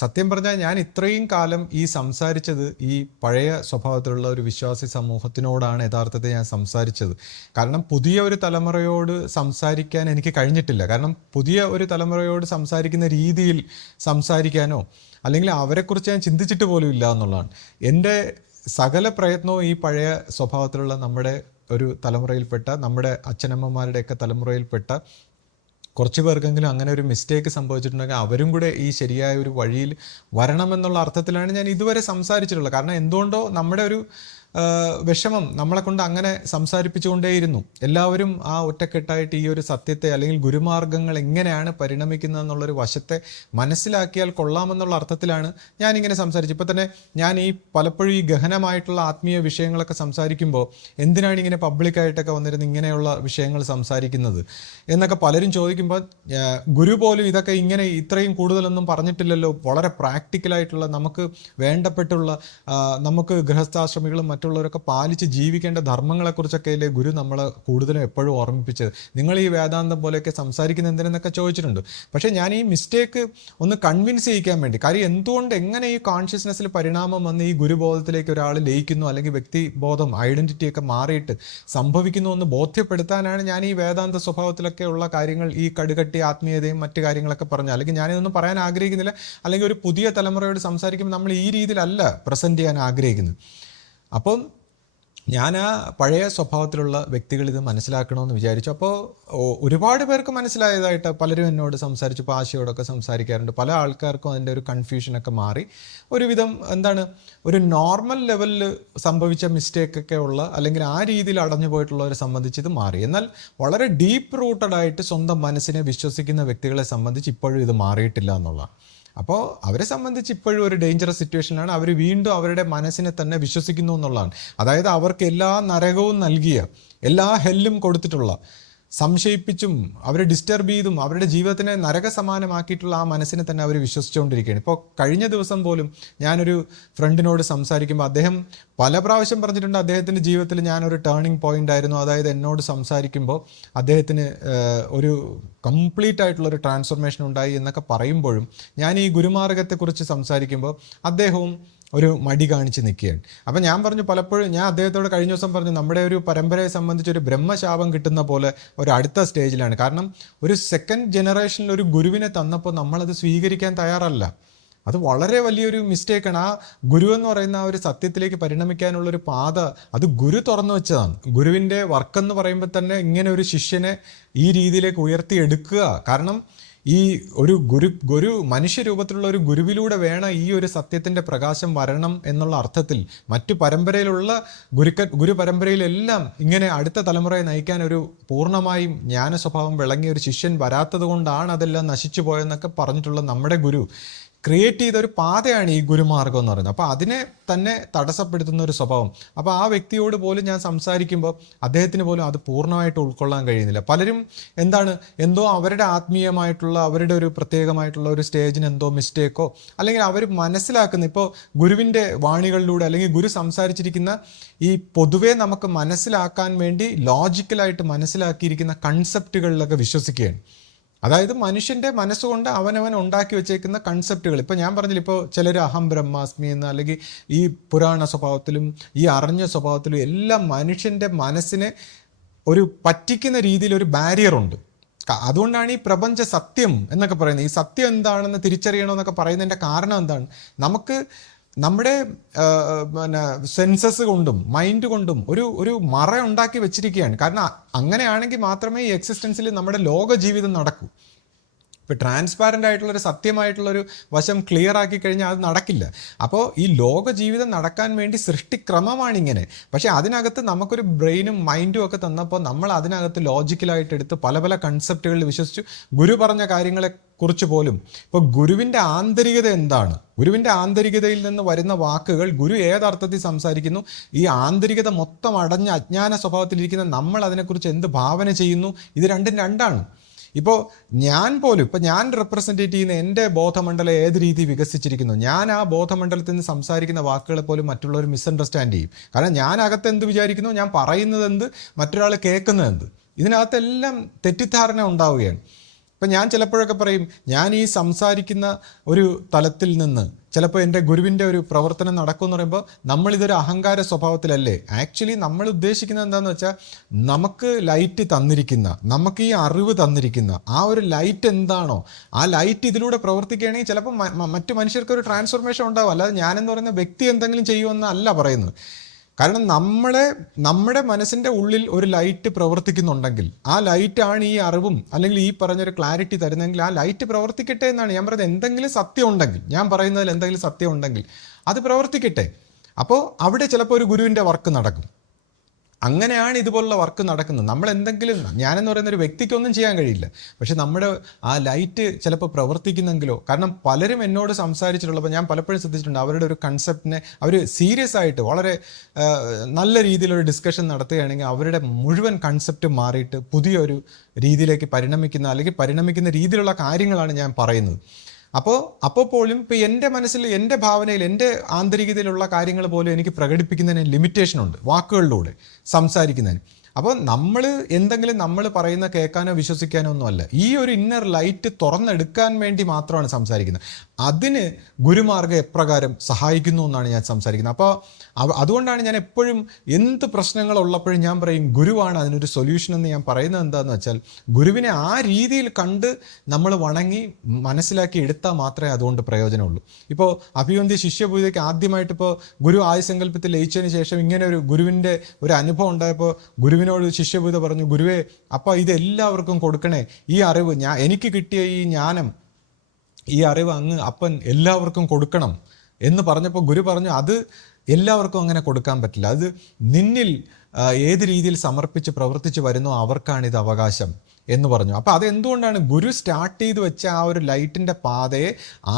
സത്യം പറഞ്ഞാൽ ഞാൻ ഇത്രയും കാലം ഈ സംസാരിച്ചത് ഈ പഴയ സ്വഭാവത്തിലുള്ള ഒരു വിശ്വാസി സമൂഹത്തിനോടാണ് യഥാർത്ഥത്തിൽ ഞാൻ സംസാരിച്ചത്. കാരണം പുതിയ ഒരു തലമുറയോട് സംസാരിക്കാൻ എനിക്ക് കഴിഞ്ഞിട്ടില്ല. കാരണം പുതിയ ഒരു തലമുറയോട് സംസാരിക്കുന്ന രീതിയിൽ സംസാരിക്കാനോ അല്ലെങ്കിൽ അവരെക്കുറിച്ച് ഞാൻ ചിന്തിച്ചിട്ട് പോലും ഇല്ല എന്നുള്ളതാണ്. എൻ്റെ സകല പ്രയത്നവും ഈ പഴയ സ്വഭാവത്തിലുള്ള നമ്മുടെ ഒരു തലമുറയിൽപ്പെട്ട, നമ്മുടെ അച്ഛനമ്മമാരുടെയൊക്കെ തലമുറയിൽപ്പെട്ട കുറച്ച് പേർക്കെങ്കിലും അങ്ങനെ ഒരു മിസ്റ്റേക്ക് സംഭവിച്ചിട്ടുണ്ടെങ്കിൽ അവരും കൂടെ ഈ ശരിയായ ഒരു വഴിയിൽ വരണമെന്നുള്ള അർത്ഥത്തിലാണ് ഞാൻ ഇതുവരെ സംസാരിച്ചിട്ടുള്ളത്. കാരണം എന്തുകൊണ്ടോ നമ്മുടെ ഒരു വിഷമം നമ്മളെ കൊണ്ട് അങ്ങനെ സംസാരിപ്പിച്ചുകൊണ്ടേയിരുന്നു. എല്ലാവരും ആ ഒറ്റക്കെട്ടായിട്ട് ഈ ഒരു സത്യത്തെ, അല്ലെങ്കിൽ ഗുരുമാർഗങ്ങൾ എങ്ങനെയാണ് പരിണമിക്കുന്നത് എന്നുള്ളൊരു വശത്തെ മനസ്സിലാക്കിയാൽ കൊള്ളാമെന്നുള്ള അർത്ഥത്തിലാണ് ഞാനിങ്ങനെ സംസാരിച്ചത്. ഇപ്പോൾ തന്നെ ഞാൻ ഈ പലപ്പോഴും ഈ ഗഹനമായിട്ടുള്ള ആത്മീയ വിഷയങ്ങളൊക്കെ സംസാരിക്കുമ്പോൾ എന്തിനാണ് ഇങ്ങനെ പബ്ലിക്കായിട്ടൊക്കെ വന്നിരുന്ന് ഇങ്ങനെയുള്ള വിഷയങ്ങൾ സംസാരിക്കുന്നത് എന്നൊക്കെ പലരും ചോദിക്കുമ്പോൾ, ഗുരു പോലും ഇതൊക്കെ ഇങ്ങനെ ഇത്രയും കൂടുതലൊന്നും പറഞ്ഞിട്ടില്ലല്ലോ. വളരെ പ്രാക്ടിക്കലായിട്ടുള്ള, നമുക്ക് വേണ്ടപ്പെട്ടുള്ള, നമുക്ക് ഗൃഹസ്ഥാശ്രമികളും മറ്റുള്ളവരൊക്കെ പാലിച്ച് ജീവിക്കേണ്ട ധർമ്മങ്ങളെക്കുറിച്ചൊക്കെ അല്ലേ ഗുരു നമ്മളെ കൂടുതലും എപ്പോഴും ഓർമ്മിപ്പിച്ചത്. നിങ്ങൾ ഈ വേദാന്തം പോലെയൊക്കെ സംസാരിക്കുന്ന എന്തിനെന്നൊക്കെ ചോദിച്ചിട്ടുണ്ട്. പക്ഷേ ഞാൻ ഈ മിസ്റ്റേക്ക് ഒന്ന് കൺവിൻസ് ചെയ്യിക്കാൻ വേണ്ടി, കാര്യം എന്തുകൊണ്ട് എങ്ങനെ ഈ കോൺഷ്യസ്നെസ്സിൽ പരിണാമം വന്ന് ഈ ഗുരുബോധത്തിലേക്ക് ഒരാൾ ലയിക്കുന്നു, അല്ലെങ്കിൽ വ്യക്തിബോധം ഐഡൻറ്റിറ്റിയൊക്കെ മാറിയിട്ട് സംഭവിക്കുന്നു എന്ന് ബോധ്യപ്പെടുത്താനാണ് ഞാൻ ഈ വേദാന്ത സ്വഭാവത്തിലൊക്കെ ഉള്ള കാര്യങ്ങൾ, ഈ കടുകട്ടി ആത്മീയതയും മറ്റു കാര്യങ്ങളൊക്കെ പറഞ്ഞു. അല്ലെങ്കിൽ ഞാനിതൊന്നും പറയാൻ ആഗ്രഹിക്കുന്നില്ല. അല്ലെങ്കിൽ ഒരു പുതിയ തലമുറയോട് സംസാരിക്കുമ്പോൾ നമ്മൾ ഈ രീതിയിലല്ല പ്രസൻറ്റ് ചെയ്യാൻ ആഗ്രഹിക്കുന്നത്. അപ്പം ഞാൻ ആ പഴയ സ്വഭാവത്തിലുള്ള വ്യക്തികൾ ഇത് മനസ്സിലാക്കണമെന്ന് വിചാരിച്ചു. അപ്പോൾ ഒരുപാട് പേർക്ക് മനസ്സിലായതായിട്ട് പലരും എന്നോട് സംസാരിച്ചപ്പോൾ, ആശയോടൊക്കെ സംസാരിക്കാറുണ്ട്. പല ആൾക്കാർക്കും അതിൻ്റെ ഒരു കൺഫ്യൂഷനൊക്കെ മാറി ഒരുവിധം ഒരു നോർമൽ ലെവലിൽ സംഭവിച്ച മിസ്റ്റേക്കൊക്കെ ഉള്ള, അല്ലെങ്കിൽ ആ രീതിയിൽ അടഞ്ഞു പോയിട്ടുള്ളവരെ സംബന്ധിച്ച് ഇത് മാറി. എന്നാൽ വളരെ ഡീപ്പ് റൂട്ടഡ് ആയിട്ട് സ്വന്തം മനസ്സിനെ വിശ്വസിക്കുന്ന വ്യക്തികളെ സംബന്ധിച്ച് ഇപ്പോഴും ഇത് മാറിയിട്ടില്ല എന്നുള്ളതാണ്. അപ്പോൾ അവരെ സംബന്ധിച്ച് ഇപ്പോഴും ഒരു ഡേഞ്ചറസ് സിറ്റുവേഷനിലാണ്. അവർ വീണ്ടും അവരുടെ മനസ്സിനെ തന്നെ വിശ്വസിക്കുന്നു എന്നുള്ളതാണ്. അതായത് അവർക്ക് എല്ലാ നരകവും നൽകിയ, എല്ലാ ഹെല്ലും കൊടുത്തിട്ടുള്ള, സംശയിപ്പിച്ചും അവരെ ഡിസ്റ്റർബ് ചെയ്തും അവരുടെ ജീവിതത്തിനെ നരകസമാനമാക്കിയിട്ടുള്ള ആ മനസ്സിനെ തന്നെ അവർ വിശ്വസിച്ചുകൊണ്ടിരിക്കുകയാണ്. ഇപ്പോൾ കഴിഞ്ഞ ദിവസം പോലും ഞാനൊരു ഫ്രണ്ടിനോട് സംസാരിക്കുമ്പോൾ അദ്ദേഹം പല പ്രാവശ്യം പറഞ്ഞിട്ടുണ്ട് അദ്ദേഹത്തിൻ്റെ ജീവിതത്തിൽ ഞാനൊരു ടേണിംഗ് പോയിന്റ് ആയിരുന്നു. അതായത് എന്നോട് സംസാരിക്കുമ്പോൾ അദ്ദേഹത്തിന് ഒരു കംപ്ലീറ്റ് ആയിട്ടുള്ളൊരു ട്രാൻസ്ഫോർമേഷൻ ഉണ്ടായി എന്നൊക്കെ പറയുമ്പോഴും ഞാൻ ഈ ഗുരുമാർഗത്തെക്കുറിച്ച് സംസാരിക്കുമ്പോൾ അദ്ദേഹവും ഒരു മടി കാണിച്ച് നിൽക്കുകയാണ്. അപ്പം ഞാൻ പറഞ്ഞു, പലപ്പോഴും ഞാൻ അദ്ദേഹത്തോട് കഴിഞ്ഞ ദിവസം പറഞ്ഞു, നമ്മുടെ ഒരു പരമ്പരയെ സംബന്ധിച്ച് ഒരു ബ്രഹ്മശാപം കിട്ടുന്ന പോലെ ഒരു അടുത്ത സ്റ്റേജിലാണ്. കാരണം ഒരു സെക്കൻഡ് ജനറേഷനിൽ ഒരു ഗുരുവിനെ തന്നപ്പോൾ നമ്മളത് സ്വീകരിക്കാൻ തയ്യാറല്ല. അത് വളരെ വലിയൊരു മിസ്റ്റേക്കാണ്. ആ ഗുരു എന്ന് പറയുന്ന ആ ഒരു സത്യത്തിലേക്ക് പരിണമിക്കാനുള്ളൊരു പാത അത് ഗുരു തുറന്നു വെച്ചതാണ്. ഗുരുവിൻ്റെ വർക്കെന്ന് പറയുമ്പോൾ തന്നെ ഇങ്ങനെ ഒരു ശിഷ്യനെ ഈ രീതിയിലേക്ക് ഉയർത്തിയെടുക്കുക. കാരണം ഈ ഒരു ഗുരു മനുഷ്യരൂപത്തിലുള്ള ഒരു ഗുരുവിലൂടെ വേണം ഈ ഒരു സത്യത്തിൻ്റെ പ്രകാശം വരണം എന്നുള്ള അർത്ഥത്തിൽ മറ്റു പരമ്പരയിലുള്ള ഗുരു പരമ്പരയിലെല്ലാം ഇങ്ങനെ അടുത്ത തലമുറയെ നയിക്കാൻ ഒരു പൂർണ്ണമായും ജ്ഞാന സ്വഭാവം വിളങ്ങിയ ഒരു ശിഷ്യൻ വരാത്തത് കൊണ്ടാണ് അതെല്ലാം നശിച്ചു പോയെന്നൊക്കെ പറഞ്ഞിട്ടുള്ള നമ്മുടെ ഗുരു ക്രിയേറ്റ് ചെയ്ത ഒരു പാതയാണ് ഈ ഗുരുമാർഗം എന്ന് പറയുന്നത്. അപ്പോൾ അതിനെ തന്നെ തടസ്സപ്പെടുത്തുന്ന ഒരു സ്വഭാവം. അപ്പോൾ ആ വ്യക്തിയോട് പോലും ഞാൻ സംസാരിക്കുമ്പോൾ അദ്ദേഹത്തിന് പോലും അത് പൂർണ്ണമായിട്ട് ഉൾക്കൊള്ളാൻ കഴിയുന്നില്ല. പലരും എന്തോ അവരുടെ ആത്മീയമായിട്ടുള്ള അവരുടെ ഒരു പ്രത്യേകമായിട്ടുള്ള ഒരു സ്റ്റേജിന് എന്തോ മിസ്റ്റേക്കോ അല്ലെങ്കിൽ അവർ മനസ്സിലാക്കുന്ന ഇപ്പോൾ ഗുരുവിൻ്റെ വാണികളിലൂടെ അല്ലെങ്കിൽ ഗുരു സംസാരിച്ചിരിക്കുന്ന ഈ പൊതുവേ നമുക്ക് മനസ്സിലാക്കാൻ വേണ്ടി ലോജിക്കലായിട്ട് മനസ്സിലാക്കിയിരിക്കുന്ന കൺസെപ്റ്റുകളിലൊക്കെ വിശ്വസിക്കുകയാണ്. അതായത് മനുഷ്യൻ്റെ മനസ്സുകൊണ്ട് അവനവൻ ഉണ്ടാക്കി വെച്ചേക്കുന്ന കൺസെപ്റ്റുകൾ. ഇപ്പോൾ ഞാൻ പറഞ്ഞില്ല, ഇപ്പോൾ ചിലർ അഹം ബ്രഹ്മാസ്മി എന്ന് അല്ലെങ്കിൽ ഈ പുരാണ സ്വഭാവത്തിലും ഈ അറിഞ്ഞ സ്വഭാവത്തിലും എല്ലാം മനുഷ്യൻ്റെ മനസ്സിനെ ഒരു പറ്റിക്കുന്ന രീതിയിൽ ഒരു ബാരിയറുണ്ട്. അതുകൊണ്ടാണ് ഈ പ്രപഞ്ച സത്യം എന്നൊക്കെ പറയുന്നത്. ഈ സത്യം എന്താണെന്ന് തിരിച്ചറിയണമെന്നൊക്കെ പറയുന്നതിൻ്റെ കാരണം എന്താണ്? നമുക്ക് നമ്മുടെ സെൻസസ് കൊണ്ടും മൈൻഡ് കൊണ്ടും ഒരു മറ ഉണ്ടാക്കി വെച്ചിരിക്കുകയാണ്. കാരണം അങ്ങനെയാണെങ്കിൽ മാത്രമേ ഈ എക്സിസ്റ്റൻസിൽ നമ്മുടെ ലോക ജീവിതം നടക്കൂ. ഇപ്പോൾ ട്രാൻസ്പാരൻ്റ് ആയിട്ടുള്ളൊരു സത്യമായിട്ടുള്ളൊരു വശം ക്ലിയർ ആക്കി കഴിഞ്ഞാൽ അത് നടക്കില്ല. അപ്പോൾ ഈ ലോക ജീവിതം നടക്കാൻ വേണ്ടി സൃഷ്ടിക്രമമാണ് ഇങ്ങനെ. പക്ഷേ അതിനകത്ത് നമുക്കൊരു ബ്രെയിനും മൈൻഡും ഒക്കെ തന്നപ്പോൾ നമ്മൾ അതിനകത്ത് ലോജിക്കലായിട്ട് എടുത്ത് പല പല കൺസെപ്റ്റുകളിൽ വിശ്വസിച്ചു. ഗുരു പറഞ്ഞ കാര്യങ്ങളെ കുറിച്ച് പോലും ഇപ്പോൾ ഗുരുവിൻ്റെ ആന്തരികത എന്താണ്, ഗുരുവിൻ്റെ ആന്തരികതയിൽ നിന്ന് വരുന്ന വാക്കുകൾ ഗുരു ഏതർത്ഥത്തിൽ സംസാരിക്കുന്നു, ഈ ആന്തരികത മൊത്തം അടഞ്ഞ അജ്ഞാന സ്വഭാവത്തിലിരിക്കുന്ന നമ്മൾ അതിനെക്കുറിച്ച് എന്ത് ഭാവന ചെയ്യുന്നു, ഇത് രണ്ടും രണ്ടാണ്. ഇപ്പോൾ ഞാൻ പോലും ഇപ്പോൾ ഞാൻ റെപ്രസെൻറ്റേറ്റ് ചെയ്യുന്ന എൻ്റെ ബോധമണ്ഡലം ഏത് രീതി വികസിച്ചിരിക്കുന്നു, ഞാൻ ആ ബോധമണ്ഡലത്തിൽ നിന്ന് സംസാരിക്കുന്ന വാക്കുകളെ പോലും മറ്റുള്ളവർ മിസ്അണ്ടർസ്റ്റാൻഡ് ചെയ്യും. കാരണം ഞാൻ അകത്ത് എന്ത് വിചാരിക്കുന്നു, ഞാൻ പറയുന്നത് എന്ത്, മറ്റൊരാൾ കേൾക്കുന്നത് എന്ത്, ഇതിനകത്തെല്ലാം തെറ്റിദ്ധാരണ ഉണ്ടാവുകയാണ്. ഇപ്പം ഞാൻ ചിലപ്പോഴൊക്കെ പറയും, ഞാൻ ഈ സംസാരിക്കുന്ന ഒരു തലത്തിൽ നിന്ന് ചിലപ്പോൾ എൻ്റെ ഗുരുവിൻ്റെ ഒരു പ്രവർത്തനം നടക്കുമെന്ന് പറയുമ്പോൾ നമ്മളിതൊരു അഹങ്കാര സ്വഭാവത്തിലല്ലേ. ആക്ച്വലി നമ്മൾ ഉദ്ദേശിക്കുന്നത് എന്താണെന്ന് വെച്ചാൽ നമുക്ക് ലൈറ്റ് തന്നിരിക്കുന്ന, നമുക്ക് ഈ അറിവ് തന്നിരിക്കുന്ന ആ ഒരു ലൈറ്റ് എന്താണോ ആ ലൈറ്റ് ഇതിലൂടെ പ്രവർത്തിക്കുകയാണെങ്കിൽ ചിലപ്പോൾ മറ്റു മനുഷ്യർക്ക് ഒരു ട്രാൻസ്ഫോർമേഷൻ ഉണ്ടാവും. അല്ലാതെ ഞാനെന്ന് പറയുന്ന വ്യക്തി എന്തെങ്കിലും ചെയ്യുമെന്നല്ല പറയുന്നത്. കാരണം നമ്മുടെ മനസ്സിൻ്റെ ഉള്ളിൽ ഒരു ലൈറ്റ് പ്രവർത്തിക്കുന്നുണ്ടെങ്കിൽ ആ ലൈറ്റാണ് ഈ അറിവും അല്ലെങ്കിൽ ഈ പറഞ്ഞൊരു ക്ലാരിറ്റി തരുന്നെങ്കിൽ ആ ലൈറ്റ് പ്രവർത്തിക്കട്ടെ എന്നാണ് ഞാൻ പറയുന്നത്. എന്തെങ്കിലും സത്യം ഉണ്ടെങ്കിൽ, ഞാൻ പറയുന്നതിൽ എന്തെങ്കിലും സത്യം ഉണ്ടെങ്കിൽ അത് പ്രവർത്തിക്കട്ടെ. അപ്പോൾ അവിടെ ചിലപ്പോൾ ഒരു ഗുരുവിൻ്റെ വർക്ക് നടക്കും. അങ്ങനെയാണ് ഇതുപോലുള്ള വർക്ക് നടക്കുന്നത്. നമ്മൾ എന്തെങ്കിലും, ഞാനെന്ന് പറയുന്ന ഒരു വ്യക്തിക്കൊന്നും ചെയ്യാൻ കഴിയില്ല, പക്ഷെ നമ്മുടെ ആ ലൈറ്റ് ചിലപ്പോൾ പ്രവർത്തിക്കുന്നെങ്കിലോ. കാരണം പലരും എന്നോട് സംസാരിച്ചിട്ടുള്ളപ്പോൾ ഞാൻ പലപ്പോഴും ശ്രദ്ധിച്ചിട്ടുണ്ട്, അവരുടെ ഒരു കൺസെപ്റ്റിനെ അവർ സീരിയസ് ആയിട്ട് വളരെ നല്ല രീതിയിലൊരു ഡിസ്കഷൻ നടത്തുകയാണെങ്കിൽ അവരുടെ മുഴുവൻ കൺസെപ്റ്റ് മാറിയിട്ട് പുതിയൊരു രീതിയിലേക്ക് പരിണമിക്കുന്ന രീതിയിലുള്ള കാര്യങ്ങളാണ് ഞാൻ പറയുന്നത്. അപ്പോൾ പോലും ഇപ്പോൾ എൻ്റെ മനസ്സിൽ, എൻ്റെ ഭാവനയിൽ, എൻ്റെ ആന്തരികതയിലുള്ള കാര്യങ്ങൾ പോലും എനിക്ക് പ്രകടിപ്പിക്കുന്നതിന് ലിമിറ്റേഷനുണ്ട് വാക്കുകളിലൂടെ സംസാരിക്കുന്നതിന്. അപ്പോൾ നമ്മൾ പറയുന്ന കേൾക്കാനോ വിശ്വസിക്കാനോ ഒന്നുമല്ല, ഈ ഒരു ഇന്നർ ലൈറ്റ് തുറന്നെടുക്കാൻ വേണ്ടി മാത്രമാണ് സംസാരിക്കുന്നത്. അതിന് ഗുരുമാർഗം എപ്രകാരം സഹായിക്കുന്നു എന്നാണ് ഞാൻ സംസാരിക്കുന്നത്. അപ്പോൾ അതുകൊണ്ടാണ് ഞാൻ എപ്പോഴും എന്ത് പ്രശ്നങ്ങളുള്ളപ്പോഴും ഞാൻ പറയും ഗുരുവാണ് അതിനൊരു സൊല്യൂഷൻ എന്ന് ഞാൻ പറയുന്നത്. എന്താണെന്ന് വെച്ചാൽ ഗുരുവിനെ ആ രീതിയിൽ കണ്ട് നമ്മൾ വണങ്ങി മനസ്സിലാക്കി എടുത്താൽ മാത്രമേ അതുകൊണ്ട് പ്രയോജനമുള്ളൂ. ഇപ്പോൾ അഭിവന്ധ്യ ശിഷ്യപൂജയ്ക്ക് ആദ്യമായിട്ട് ഇപ്പോൾ ഗുരു ആയുസങ്കല്പത്തിൽ ലയിച്ചതിന് ശേഷം ഇങ്ങനെ ഒരു ഗുരുവിൻ്റെ ഒരു അനുഭവം ഉണ്ടായപ്പോൾ ഗുരുവിനോട് ശിഷ്യപൂജ പറഞ്ഞു, ഗുരുവേ അപ്പോൾ ഇതെല്ലാവർക്കും കൊടുക്കണേ, ഈ അറിവ് എനിക്ക് കിട്ടിയ ഈ ജ്ഞാനം, ഈ അറിവ് അങ്ങ് അപ്പൻ എല്ലാവർക്കും കൊടുക്കണം എന്ന് പറഞ്ഞപ്പോൾ ഗുരു പറഞ്ഞു, അത് എല്ലാവർക്കും അങ്ങനെ കൊടുക്കാൻ പറ്റില്ല, അത് നിന്നിൽ ഏത് രീതിയിൽ സമർപ്പിച്ച് പ്രവർത്തിച്ച് വരുന്നോ അവർക്കാണിത് അവകാശം എന്ന് പറഞ്ഞു. അപ്പോൾ അതെന്തുകൊണ്ടാണ് ഗുരു സ്റ്റാർട്ട് ചെയ്ത് വെച്ച ആ ഒരു ലൈറ്റിൻ്റെ പാതയെ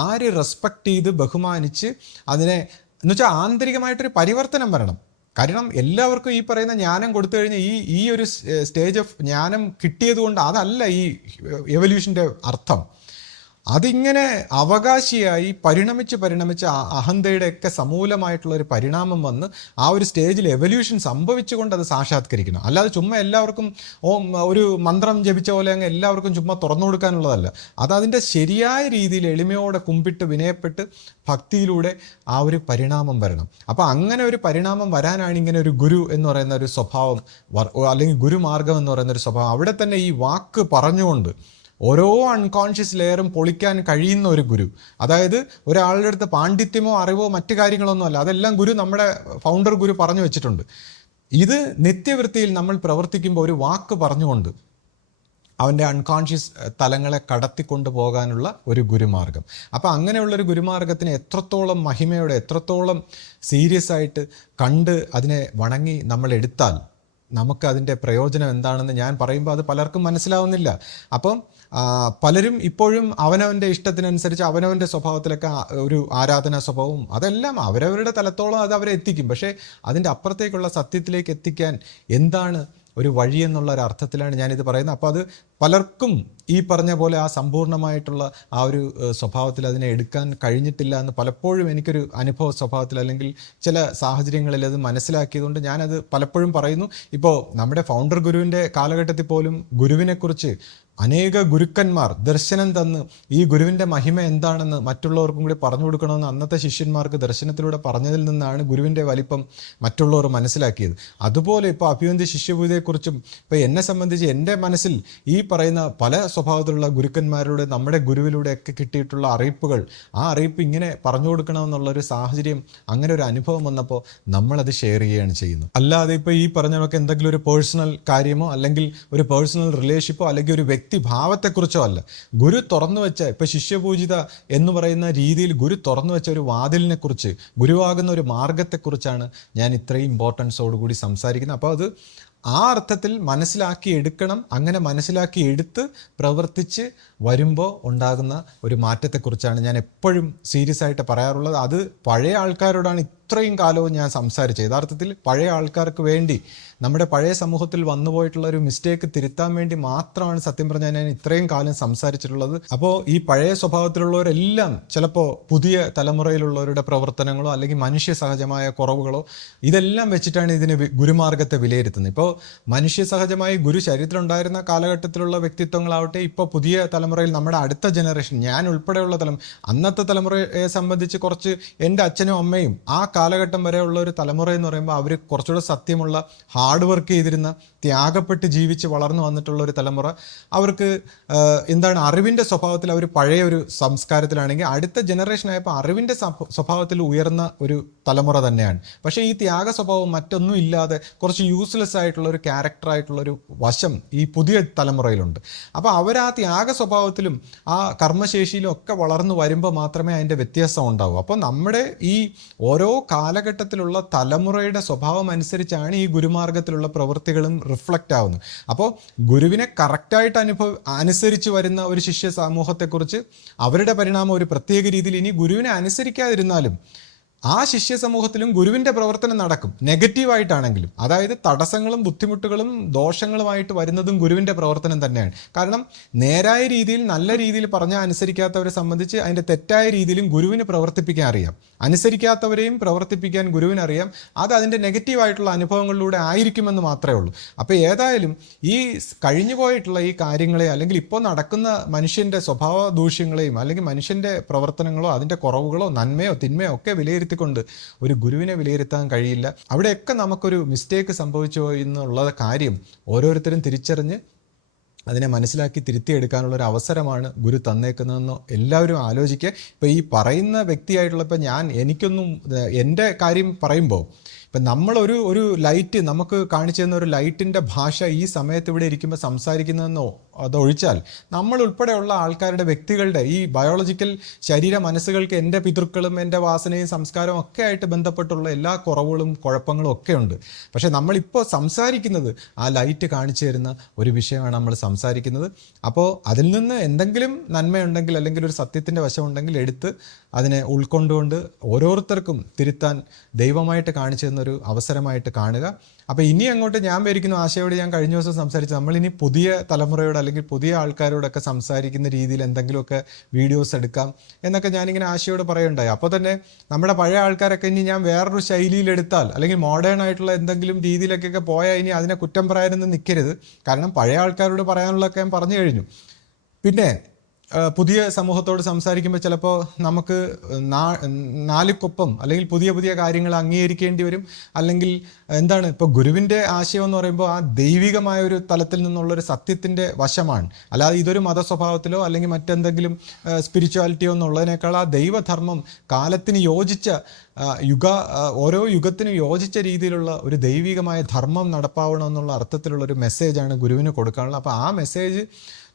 ആര് റെസ്പെക്റ്റ് ചെയ്ത് ബഹുമാനിച്ച് അതിനെ എന്ന് വെച്ചാൽ ആന്തരികമായിട്ടൊരു പരിവർത്തനം വരണം. കാരണം എല്ലാവർക്കും ഈ പറയുന്ന ജ്ഞാനം കൊടുത്തു കഴിഞ്ഞാൽ ഈ ഒരു സ്റ്റേജ് ഓഫ് ജ്ഞാനം കിട്ടിയത് കൊണ്ട് അതല്ല ഈ എവല്യൂഷൻ്റെ അർത്ഥം. അതിങ്ങനെ അവകാശിയായി പരിണമിച്ച് അഹന്തയുടെയൊക്കെ സമൂലമായിട്ടുള്ള ഒരു പരിണാമം വന്ന് ആ ഒരു സ്റ്റേജിൽ എവല്യൂഷൻ സംഭവിച്ചുകൊണ്ട് അത് സാക്ഷാത്കരിക്കണം. അല്ലാതെ ചുമ്മാ എല്ലാവർക്കും ഒരു മന്ത്രം ജപിച്ച പോലെ അങ്ങ് എല്ലാവർക്കും ചുമ്മാ തുറന്നു കൊടുക്കാനുള്ളതല്ല. അതതിൻ്റെ ശരിയായ രീതിയിൽ എളിമയോടെ കുമ്പിട്ട് വിനയപ്പെട്ട് ഭക്തിയിലൂടെ ആ ഒരു പരിണാമം വരണം. അപ്പോൾ അങ്ങനെ ഒരു പരിണാമം വരാനാണ് ഇങ്ങനെ ഒരു ഗുരു എന്ന് പറയുന്ന ഒരു സ്വഭാവം, അല്ലെങ്കിൽ ഗുരുമാർഗം എന്ന് പറയുന്ന ഒരു സ്വഭാവം. അവിടെ തന്നെ ഈ വാക്ക് പറഞ്ഞുകൊണ്ട് ഓരോ അൺകോൺഷ്യസ് ലെയറും പൊളിക്കാൻ കഴിയുന്ന ഒരു ഗുരു. അതായത് ഒരാളുടെ അടുത്ത് പാണ്ഡിത്യമോ അറിവോ മറ്റു കാര്യങ്ങളൊന്നും അല്ല, അതെല്ലാം ഗുരു, നമ്മുടെ ഫൗണ്ടർ ഗുരു പറഞ്ഞു വെച്ചിട്ടുണ്ട്. ഇത് നിത്യവൃത്തിയിൽ നമ്മൾ പ്രവർത്തിക്കുമ്പോൾ ഒരു വാക്ക് പറഞ്ഞുകൊണ്ട് അവൻ്റെ അൺകോൺഷ്യസ് തലങ്ങളെ കടത്തിക്കൊണ്ട് പോകാനുള്ള ഒരു ഗുരുമാർഗം. അപ്പോൾ അങ്ങനെയുള്ളൊരു ഗുരുമാർഗത്തിന് എത്രത്തോളം മഹിമയോടെ, എത്രത്തോളം സീരിയസ് ആയിട്ട് കണ്ട് അതിനെ വണങ്ങി നമ്മൾ എടുത്താൽ നമുക്ക് അതിൻ്റെ പ്രയോജനം എന്താണെന്ന് ഞാൻ പറയുമ്പോൾ അത് പലർക്കും മനസ്സിലാവുന്നില്ല. അപ്പം പലരും ഇപ്പോഴും അവനവൻ്റെ ഇഷ്ടത്തിനനുസരിച്ച് അവനവൻ്റെ സ്വഭാവത്തിലൊക്കെ ഒരു ആരാധനാ സ്വഭാവവും അതെല്ലാം അവരവരുടെ തലത്തോളം അത് അവരെ എത്തിക്കും. പക്ഷേ അതിൻ്റെ അപ്പുറത്തേക്കുള്ള സത്യത്തിലേക്ക് എത്തിക്കാൻ എന്താണ് ഒരു വഴി എന്നുള്ള ഒരു അർത്ഥത്തിലാണ് ഞാനിത് പറയുന്നത്. അപ്പോൾ അത് പലർക്കും ഈ പറഞ്ഞ പോലെ ആ സമ്പൂർണ്ണമായിട്ടുള്ള ആ ഒരു സ്വഭാവത്തിൽ അതിനെ എടുക്കാൻ കഴിഞ്ഞിട്ടില്ല എന്ന് പലപ്പോഴും എനിക്കൊരു അനുഭവ സ്വഭാവത്തിൽ അല്ലെങ്കിൽ ചില സാഹചര്യങ്ങളിൽ അത് മനസ്സിലാക്കിയതുകൊണ്ട് ഞാനത് പലപ്പോഴും പറയുന്നു. ഇപ്പോൾ നമ്മുടെ ഫൗണ്ടർ ഗുരുവിൻ്റെ കാലഘട്ടത്തിൽ പോലും ഗുരുവിനെക്കുറിച്ച് അനേക ഗുരുക്കന്മാർ ദർശനം തന്ന് ഈ ഗുരുവിൻ്റെ മഹിമ എന്താണെന്ന് മറ്റുള്ളവർക്കും കൂടി പറഞ്ഞു കൊടുക്കണമെന്ന് അന്നത്തെ ശിഷ്യന്മാർക്ക് ദർശനത്തിലൂടെ പറഞ്ഞതിൽ നിന്നാണ് ഗുരുവിൻ്റെ വലിപ്പം മറ്റുള്ളവർ മനസ്സിലാക്കിയത്. അതുപോലെ ഇപ്പോൾ അഭിവന്ദ്യ ശിഷ്യഭൂതിയെക്കുറിച്ചും ഇപ്പോൾ എന്നെ സംബന്ധിച്ച് എൻ്റെ മനസ്സിൽ ഈ പറയുന്ന പല സ്വഭാവത്തിലുള്ള ഗുരുക്കന്മാരുടെ നമ്മുടെ ഗുരുവിലൂടെയൊക്കെ കിട്ടിയിട്ടുള്ള അറിയിപ്പുകൾ, ആ അറിയിപ്പ് ഇങ്ങനെ പറഞ്ഞു കൊടുക്കണമെന്നുള്ളൊരു സാഹചര്യം, അങ്ങനെ ഒരു അനുഭവം വന്നപ്പോൾ നമ്മളത് ഷെയർ ചെയ്യുകയാണ് ചെയ്യുന്നത്. അല്ലാതെ ഇപ്പോൾ ഈ പറഞ്ഞവർക്ക് എന്തെങ്കിലും ഒരു പേഴ്സണൽ കാര്യമോ അല്ലെങ്കിൽ ഒരു പേഴ്സണൽ റിലേഷൻഷിപ്പോ അല്ലെങ്കിൽ ഒരു ഭാവത്തെക്കുറിച്ചോ അല്ല. ഗുരു തുറന്നു വെച്ച, ഇപ്പൊ ശിഷ്യപൂജിത എന്ന് പറയുന്ന രീതിയിൽ ഗുരു തുറന്നു വെച്ച ഒരു വാതിലിനെ കുറിച്ച്, ഗുരുവാകുന്ന ഒരു മാർഗത്തെക്കുറിച്ചാണ് ഞാൻ ഇത്രയും ഇമ്പോർട്ടൻസോടുകൂടി സംസാരിക്കുന്നത്. അപ്പോൾ അത് ആ അർത്ഥത്തിൽ മനസ്സിലാക്കി എടുക്കണം. അങ്ങനെ മനസ്സിലാക്കി എടുത്ത് പ്രവർത്തിച്ച് വരുമ്പോൾ ഉണ്ടാകുന്ന ഒരു മാറ്റത്തെക്കുറിച്ചാണ് ഞാൻ എപ്പോഴും സീരിയസ് ആയിട്ട് പറയാറുള്ളത്. അത് പഴയ ആൾക്കാരോടാണ് ഇത്രയും കാലവും ഞാൻ സംസാരിച്ചത്. യഥാർത്ഥത്തിൽ പഴയ ആൾക്കാർക്ക് വേണ്ടി, നമ്മുടെ പഴയ സമൂഹത്തിൽ വന്നുപോയിട്ടുള്ള ഒരു മിസ്റ്റേക്ക് തിരുത്താൻ വേണ്ടി മാത്രമാണ് സത്യം പറഞ്ഞാൽ ഞാൻ ഇത്രയും കാലം സംസാരിച്ചിട്ടുള്ളത്. അപ്പോൾ ഈ പഴയ സ്വഭാവത്തിലുള്ളവരെല്ലാം ചിലപ്പോൾ പുതിയ തലമുറയിലുള്ളവരുടെ പ്രവർത്തനങ്ങളോ അല്ലെങ്കിൽ മനുഷ്യ സഹജമായ കുറവുകളോ ഇതെല്ലാം വെച്ചിട്ടാണ് ഇതിനെ ഗുരുമാർഗത്തെ വിലയിരുത്തുന്നത്. ഇപ്പോൾ മനുഷ്യ സഹജമായി ഗുരു ചരിത്രമുണ്ടായിരുന്ന കാലഘട്ടത്തിലുള്ള വ്യക്തിത്വങ്ങളാവട്ടെ, ഇപ്പോൾ പുതിയ തലമുറയിൽ നമ്മുടെ അടുത്ത ജനറേഷൻ, ഞാൻ ഉൾപ്പെടെയുള്ള അന്നത്തെ തലമുറയെ സംബന്ധിച്ച് കുറച്ച് എൻ്റെ അച്ഛനും അമ്മയും ആ കാലഘട്ടം വരെയുള്ള ഒരു തലമുറ എന്ന് പറയുമ്പോൾ അവർ കുറച്ചുകൂടെ സത്യമുള്ള, ഹാർഡ് വർക്ക് ചെയ്തിരുന്ന, ത്യാഗപ്പെട്ട് ജീവിച്ച് വളർന്നു വന്നിട്ടുള്ള ഒരു തലമുറ. അവർക്ക് എന്താണ്, അറിവിൻ്റെ സ്വഭാവത്തിൽ അവർ പഴയ ഒരു സംസ്കാരത്തിലാണെങ്കിൽ അടുത്ത ജനറേഷൻ ആയപ്പോൾ അറിവിൻ്റെ സ്വഭാവത്തിൽ ഉയർന്ന ഒരു തലമുറ തന്നെയാണ്. പക്ഷേ ഈ ത്യാഗ സ്വഭാവം മറ്റൊന്നും ഇല്ലാതെ കുറച്ച് യൂസ്ലെസ് ആയിട്ടുള്ള ഒരു ക്യാരക്ടറായിട്ടുള്ളൊരു വശം ഈ പുതിയ തലമുറയിലുണ്ട്. അപ്പോൾ അവർ ആ ത്യാഗ സ്വഭാവത്തിലും ആ കർമ്മശേഷിയിലും ഒക്കെ വളർന്നു വരുമ്പോൾ മാത്രമേ അതിൻ്റെ വ്യത്യാസം ഉണ്ടാവൂ. അപ്പോൾ നമ്മുടെ ഈ ഓരോ കാലഘട്ടത്തിലുള്ള തലമുറയുടെ സ്വഭാവം അനുസരിച്ചാണ് ഈ ഗുരുമാർഗത്തിലുള്ള പ്രവൃത്തികളും റിഫ്ലക്റ്റ് ആവുന്നത്. അപ്പോൾ ഗുരുവിനെ കറക്റ്റായിട്ട് അനുസരിച്ച് വരുന്ന ഒരു ശിഷ്യ സമൂഹത്തെക്കുറിച്ച് അവരുടെ പരിണാമം ഒരു പ്രത്യേക രീതിയിൽ, ഇനി ഗുരുവിനെ അനുസരിക്കാതിരുന്നാലും ആ ശിഷ്യ സമൂഹത്തിലും ഗുരുവിൻ്റെ പ്രവർത്തനം നടക്കും, നെഗറ്റീവായിട്ടാണെങ്കിലും. അതായത് തടസ്സങ്ങളും ബുദ്ധിമുട്ടുകളും ദോഷങ്ങളുമായിട്ട് വരുന്നതും ഗുരുവിൻ്റെ പ്രവർത്തനം തന്നെയാണ്. കാരണം നേരായ രീതിയിൽ, നല്ല രീതിയിൽ പറഞ്ഞാൽ അനുസരിക്കാത്തവരെ സംബന്ധിച്ച് അതിൻ്റെ തെറ്റായ രീതിയിലും ഗുരുവിന് പ്രവർത്തിപ്പിക്കാൻ അറിയാം. അനുസരിക്കാത്തവരെയും പ്രവർത്തിപ്പിക്കാൻ ഗുരുവിനറിയാം. അത് അതിൻ്റെ നെഗറ്റീവായിട്ടുള്ള അനുഭവങ്ങളിലൂടെ ആയിരിക്കുമെന്ന് മാത്രമേ ഉള്ളൂ. അപ്പോൾ ഏതായാലും ഈ കഴിഞ്ഞുപോയിട്ടുള്ള ഈ കാര്യങ്ങളെ അല്ലെങ്കിൽ ഇപ്പോൾ നടക്കുന്ന മനുഷ്യൻ്റെ സ്വഭാവ ദൂഷ്യങ്ങളെയും അല്ലെങ്കിൽ മനുഷ്യൻ്റെ പ്രവർത്തനങ്ങളോ അതിൻ്റെ കുറവുകളോ നന്മയോ തിന്മയോ ഒക്കെ വിലയിരുത്തി കൊണ്ട് ഒരു ഗുരുവിനെ വിലയിരുത്താൻ കഴിയില്ല. അവിടെയൊക്കെ നമുക്കൊരു മിസ്റ്റേക്ക് സംഭവിച്ചു എന്നുള്ള കാര്യം ഓരോരുത്തരും തിരിച്ചറിഞ്ഞ് അതിനെ മനസ്സിലാക്കി തിരുത്തിയെടുക്കാനുള്ള ഒരു അവസരമാണ് ഗുരു തന്നേക്കുന്നതെന്നോ എല്ലാവരും ആലോചിക്കുക. ഇപ്പോൾ ഈ പറയുന്ന വ്യക്തിയായിട്ടുള്ള, ഇപ്പോൾ എനിക്കൊന്നും എൻ്റെ കാര്യം പറയുമ്പോൾ, ഇപ്പം നമ്മളൊരു ലൈറ്റ് നമുക്ക് കാണിച്ചു തന്ന ഒരു ലൈറ്റിൻ്റെ ഭാഷ ഈ സമയത്ത് ഇവിടെ ഇരിക്കുമ്പോൾ സംസാരിക്കുന്നതെന്നോ അതൊഴിച്ചാൽ നമ്മൾ ഉൾപ്പെടെയുള്ള ആൾക്കാരുടെ, വ്യക്തികളുടെ ഈ ബയോളജിക്കൽ ശരീര മനസ്സുകൾക്ക് എൻ്റെ പിതൃക്കളും എൻ്റെ വാസനയും സംസ്കാരവും ഒക്കെ ആയിട്ട് ബന്ധപ്പെട്ടുള്ള എല്ലാ കുറവുകളും കുഴപ്പങ്ങളും ഒക്കെ ഉണ്ട്. പക്ഷേ നമ്മളിപ്പോൾ സംസാരിക്കുന്നത് ആ ലൈറ്റ് കാണിച്ചു തരുന്ന ഒരു വിഷയമാണ് നമ്മൾ സംസാരിക്കുന്നത്. അപ്പോൾ അതിൽ നിന്ന് എന്തെങ്കിലും നന്മയുണ്ടെങ്കിൽ അല്ലെങ്കിൽ ഒരു സത്യത്തിൻ്റെ വശമുണ്ടെങ്കിൽ എടുത്ത് അതിനെ ഉൾക്കൊണ്ടുകൊണ്ട് ഓരോരുത്തർക്കും തിരുത്താൻ ദൈവമായിട്ട് കാണിച്ചു തന്നൊരു അവസരമായിട്ട് കാണുക. അപ്പോൾ ഇനി അങ്ങോട്ട് ഞാൻ വിചാരിക്കുന്ന ആശയോട് ഞാൻ കഴിഞ്ഞ ദിവസം സംസാരിച്ചു, നമ്മളിനി പുതിയ തലമുറയോട് അല്ലെങ്കിൽ പുതിയ ആൾക്കാരോടൊക്കെ സംസാരിക്കുന്ന രീതിയിൽ എന്തെങ്കിലുമൊക്കെ വീഡിയോസ് എടുക്കാം എന്നൊക്കെ ഞാനിങ്ങനെ ആശയോട് പറയുണ്ടായി. അപ്പോൾ തന്നെ നമ്മുടെ പഴയ ആൾക്കാരൊക്കെ ഇനി ഞാൻ വേറൊരു ശൈലിയിലെടുത്താൽ അല്ലെങ്കിൽ മോഡേൺ ആയിട്ടുള്ള എന്തെങ്കിലും രീതിയിലൊക്കെ പോയാൽ ഇനി അതിനെ കുറ്റം പറയാനൊന്നും നിൽക്കരുത്. കാരണം പഴയ ആൾക്കാരോട് പറയാനുള്ളതൊക്കെ ഞാൻ പറഞ്ഞു കഴിഞ്ഞു. പിന്നെ പുതിയ സമൂഹത്തോട് സംസാരിക്കുമ്പോൾ ചിലപ്പോൾ നമുക്ക് നാലുക്കൊപ്പം അല്ലെങ്കിൽ പുതിയ പുതിയ കാര്യങ്ങൾ അംഗീകരിക്കേണ്ടി വരും. അല്ലെങ്കിൽ എന്താണ് ഇപ്പോൾ ഗുരുവിൻ്റെ ആശയം എന്ന് പറയുമ്പോൾ ആ ദൈവികമായ ഒരു തലത്തിൽ നിന്നുള്ളൊരു സത്യത്തിൻ്റെ വശമാണ്. അല്ലാതെ ഇതൊരു മതസ്വഭാവത്തിലോ അല്ലെങ്കിൽ മറ്റെന്തെങ്കിലും സ്പിരിച്വാലിറ്റിയോ എന്നുള്ളതിനേക്കാൾ ആ ദൈവധർമ്മം കാലത്തിന് യോജിച്ച ഓരോ യുഗത്തിനും യോജിച്ച രീതിയിലുള്ള ഒരു ദൈവികമായ ധർമ്മം നടപ്പാവണം എന്നുള്ള അർത്ഥത്തിലുള്ളൊരു മെസ്സേജാണ് ഗുരുവിന് കൊടുക്കാനുള്ളത്. അപ്പോൾ ആ മെസ്സേജ്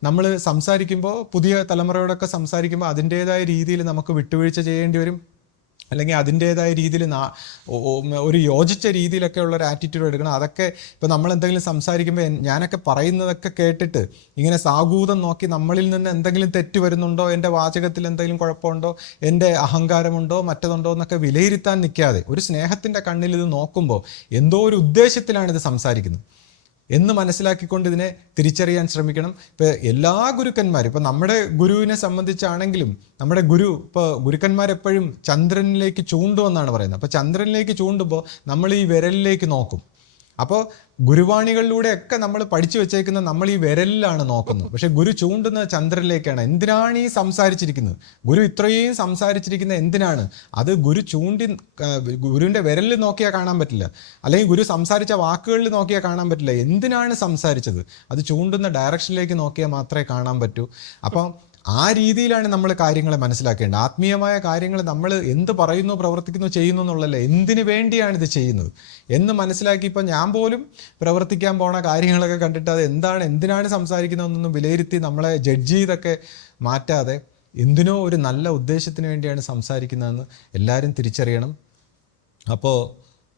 നമ്മൾ സംസാരിക്കുമ്പോൾ, പുതിയ തലമുറയോടൊക്കെ സംസാരിക്കുമ്പോൾ അതിൻ്റേതായ രീതിയിൽ നമുക്ക് വിട്ടുവീഴ്ച ചെയ്യേണ്ടി വരും. അല്ലെങ്കിൽ അതിൻ്റേതായ രീതിയിൽ ഒരു യോജിച്ച രീതിയിലൊക്കെ ഉള്ള ഒരു ആറ്റിറ്റ്യൂഡ് എടുക്കണം. അതൊക്കെ ഇപ്പോൾ നമ്മൾ എന്തെങ്കിലും സംസാരിക്കുമ്പോൾ ഞാനൊക്കെ പറയുന്നതൊക്കെ കേട്ടിട്ട് ഇങ്ങനെ സാഗൂതം നോക്കി നമ്മളിൽ നിന്ന് എന്തെങ്കിലും തെറ്റ് വരുന്നുണ്ടോ, എൻ്റെ വാചകത്തിൽ എന്തെങ്കിലും കുഴപ്പമുണ്ടോ, എൻ്റെ അഹങ്കാരമുണ്ടോ മറ്റതുണ്ടോ എന്നൊക്കെ വിലയിരുത്താൻ നിൽക്കാതെ ഒരു സ്നേഹത്തിൻ്റെ കണ്ണിൽ ഇത് നോക്കുമ്പോൾ എന്തോ ഒരു ഉദ്ദേശത്തിലാണ് ഇത് സംസാരിക്കുന്നത് എന്ന് മനസ്സിലാക്കിക്കൊണ്ട് ഇതിനെ തിരിച്ചറിയാൻ ശ്രമിക്കണം. ഇപ്പോൾ എല്ലാ ഗുരുക്കന്മാരും, ഇപ്പോൾ നമ്മുടെ ഗുരുവിനെ സംബന്ധിച്ചാണെങ്കിലും നമ്മുടെ ഇപ്പോൾ ഗുരുക്കന്മാരെപ്പോഴും ചന്ദ്രനിലേക്ക് ചൂണ്ടുമെന്നാണ് പറയുന്നത്. അപ്പോൾ ചന്ദ്രനിലേക്ക് ചൂണ്ടുമ്പോൾ നമ്മൾ ഈ വിരലിലേക്ക് നോക്കും. അപ്പോൾ ഗുരുവാണികളിലൂടെയൊക്കെ നമ്മൾ പഠിച്ചു വെച്ചേക്കുന്ന നമ്മൾ ഈ വിരലിലാണ് നോക്കുന്നത്. പക്ഷെ ഗുരു ചൂണ്ടുന്നത് ചന്ദ്രനിലേക്കാണ്. എന്തിനാണ് ഈ സംസാരിച്ചിരിക്കുന്നത്? ഗുരു ഇത്രയും സംസാരിച്ചിരിക്കുന്നത് എന്തിനാണ്? അത് ഗുരുവിൻ്റെ വിരലിൽ നോക്കിയാൽ കാണാൻ പറ്റില്ല, അല്ലെങ്കിൽ ഗുരു സംസാരിച്ച വാക്കുകളിൽ നോക്കിയാൽ കാണാൻ പറ്റില്ല. എന്തിനാണ് സംസാരിച്ചത്? അത് ചൂണ്ടുന്ന ഡയറക്ഷനിലേക്ക് നോക്കിയാൽ മാത്രമേ കാണാൻ പറ്റൂ. അപ്പം ആ രീതിയിലാണ് നമ്മൾ കാര്യങ്ങളെ മനസ്സിലാക്കേണ്ടത്. ആത്മീയമായ കാര്യങ്ങൾ നമ്മൾ എന്ത് പറയുന്നു, പ്രവർത്തിക്കുന്നു, ചെയ്യുന്നു എന്നുള്ളതല്ല, എന്തിനു വേണ്ടിയാണ് ഇത് ചെയ്യുന്നത് എന്ന് മനസ്സിലാക്കി. ഇപ്പം ഞാൻ പോലും പ്രവർത്തിക്കാൻ പോണ കാര്യങ്ങളൊക്കെ കണ്ടിട്ട് അത് എന്തിനാണ് സംസാരിക്കുന്നതെന്നൊന്നും വിലയിരുത്തി നമ്മളെ ജഡ്ജ് ചെയ്തൊക്കെ മാറ്റാതെ എന്തിനോ ഒരു നല്ല ഉദ്ദേശത്തിന് വേണ്ടിയാണ് സംസാരിക്കുന്നതെന്ന് എല്ലാവരും തിരിച്ചറിയണം. അപ്പോൾ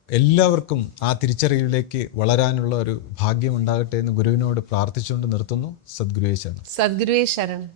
എല്ലാവർക്കും ആ തിരിച്ചറിവിലേക്ക് വളരാനുള്ള ഒരു ഭാഗ്യം ഉണ്ടാകട്ടെ എന്ന് ഗുരുവിനോട് പ്രാർത്ഥിച്ചുകൊണ്ട് നിർത്തുന്നു. സദ്ഗുരുവേ ശരണം. സദ്ഗുരുവേ ശരണം.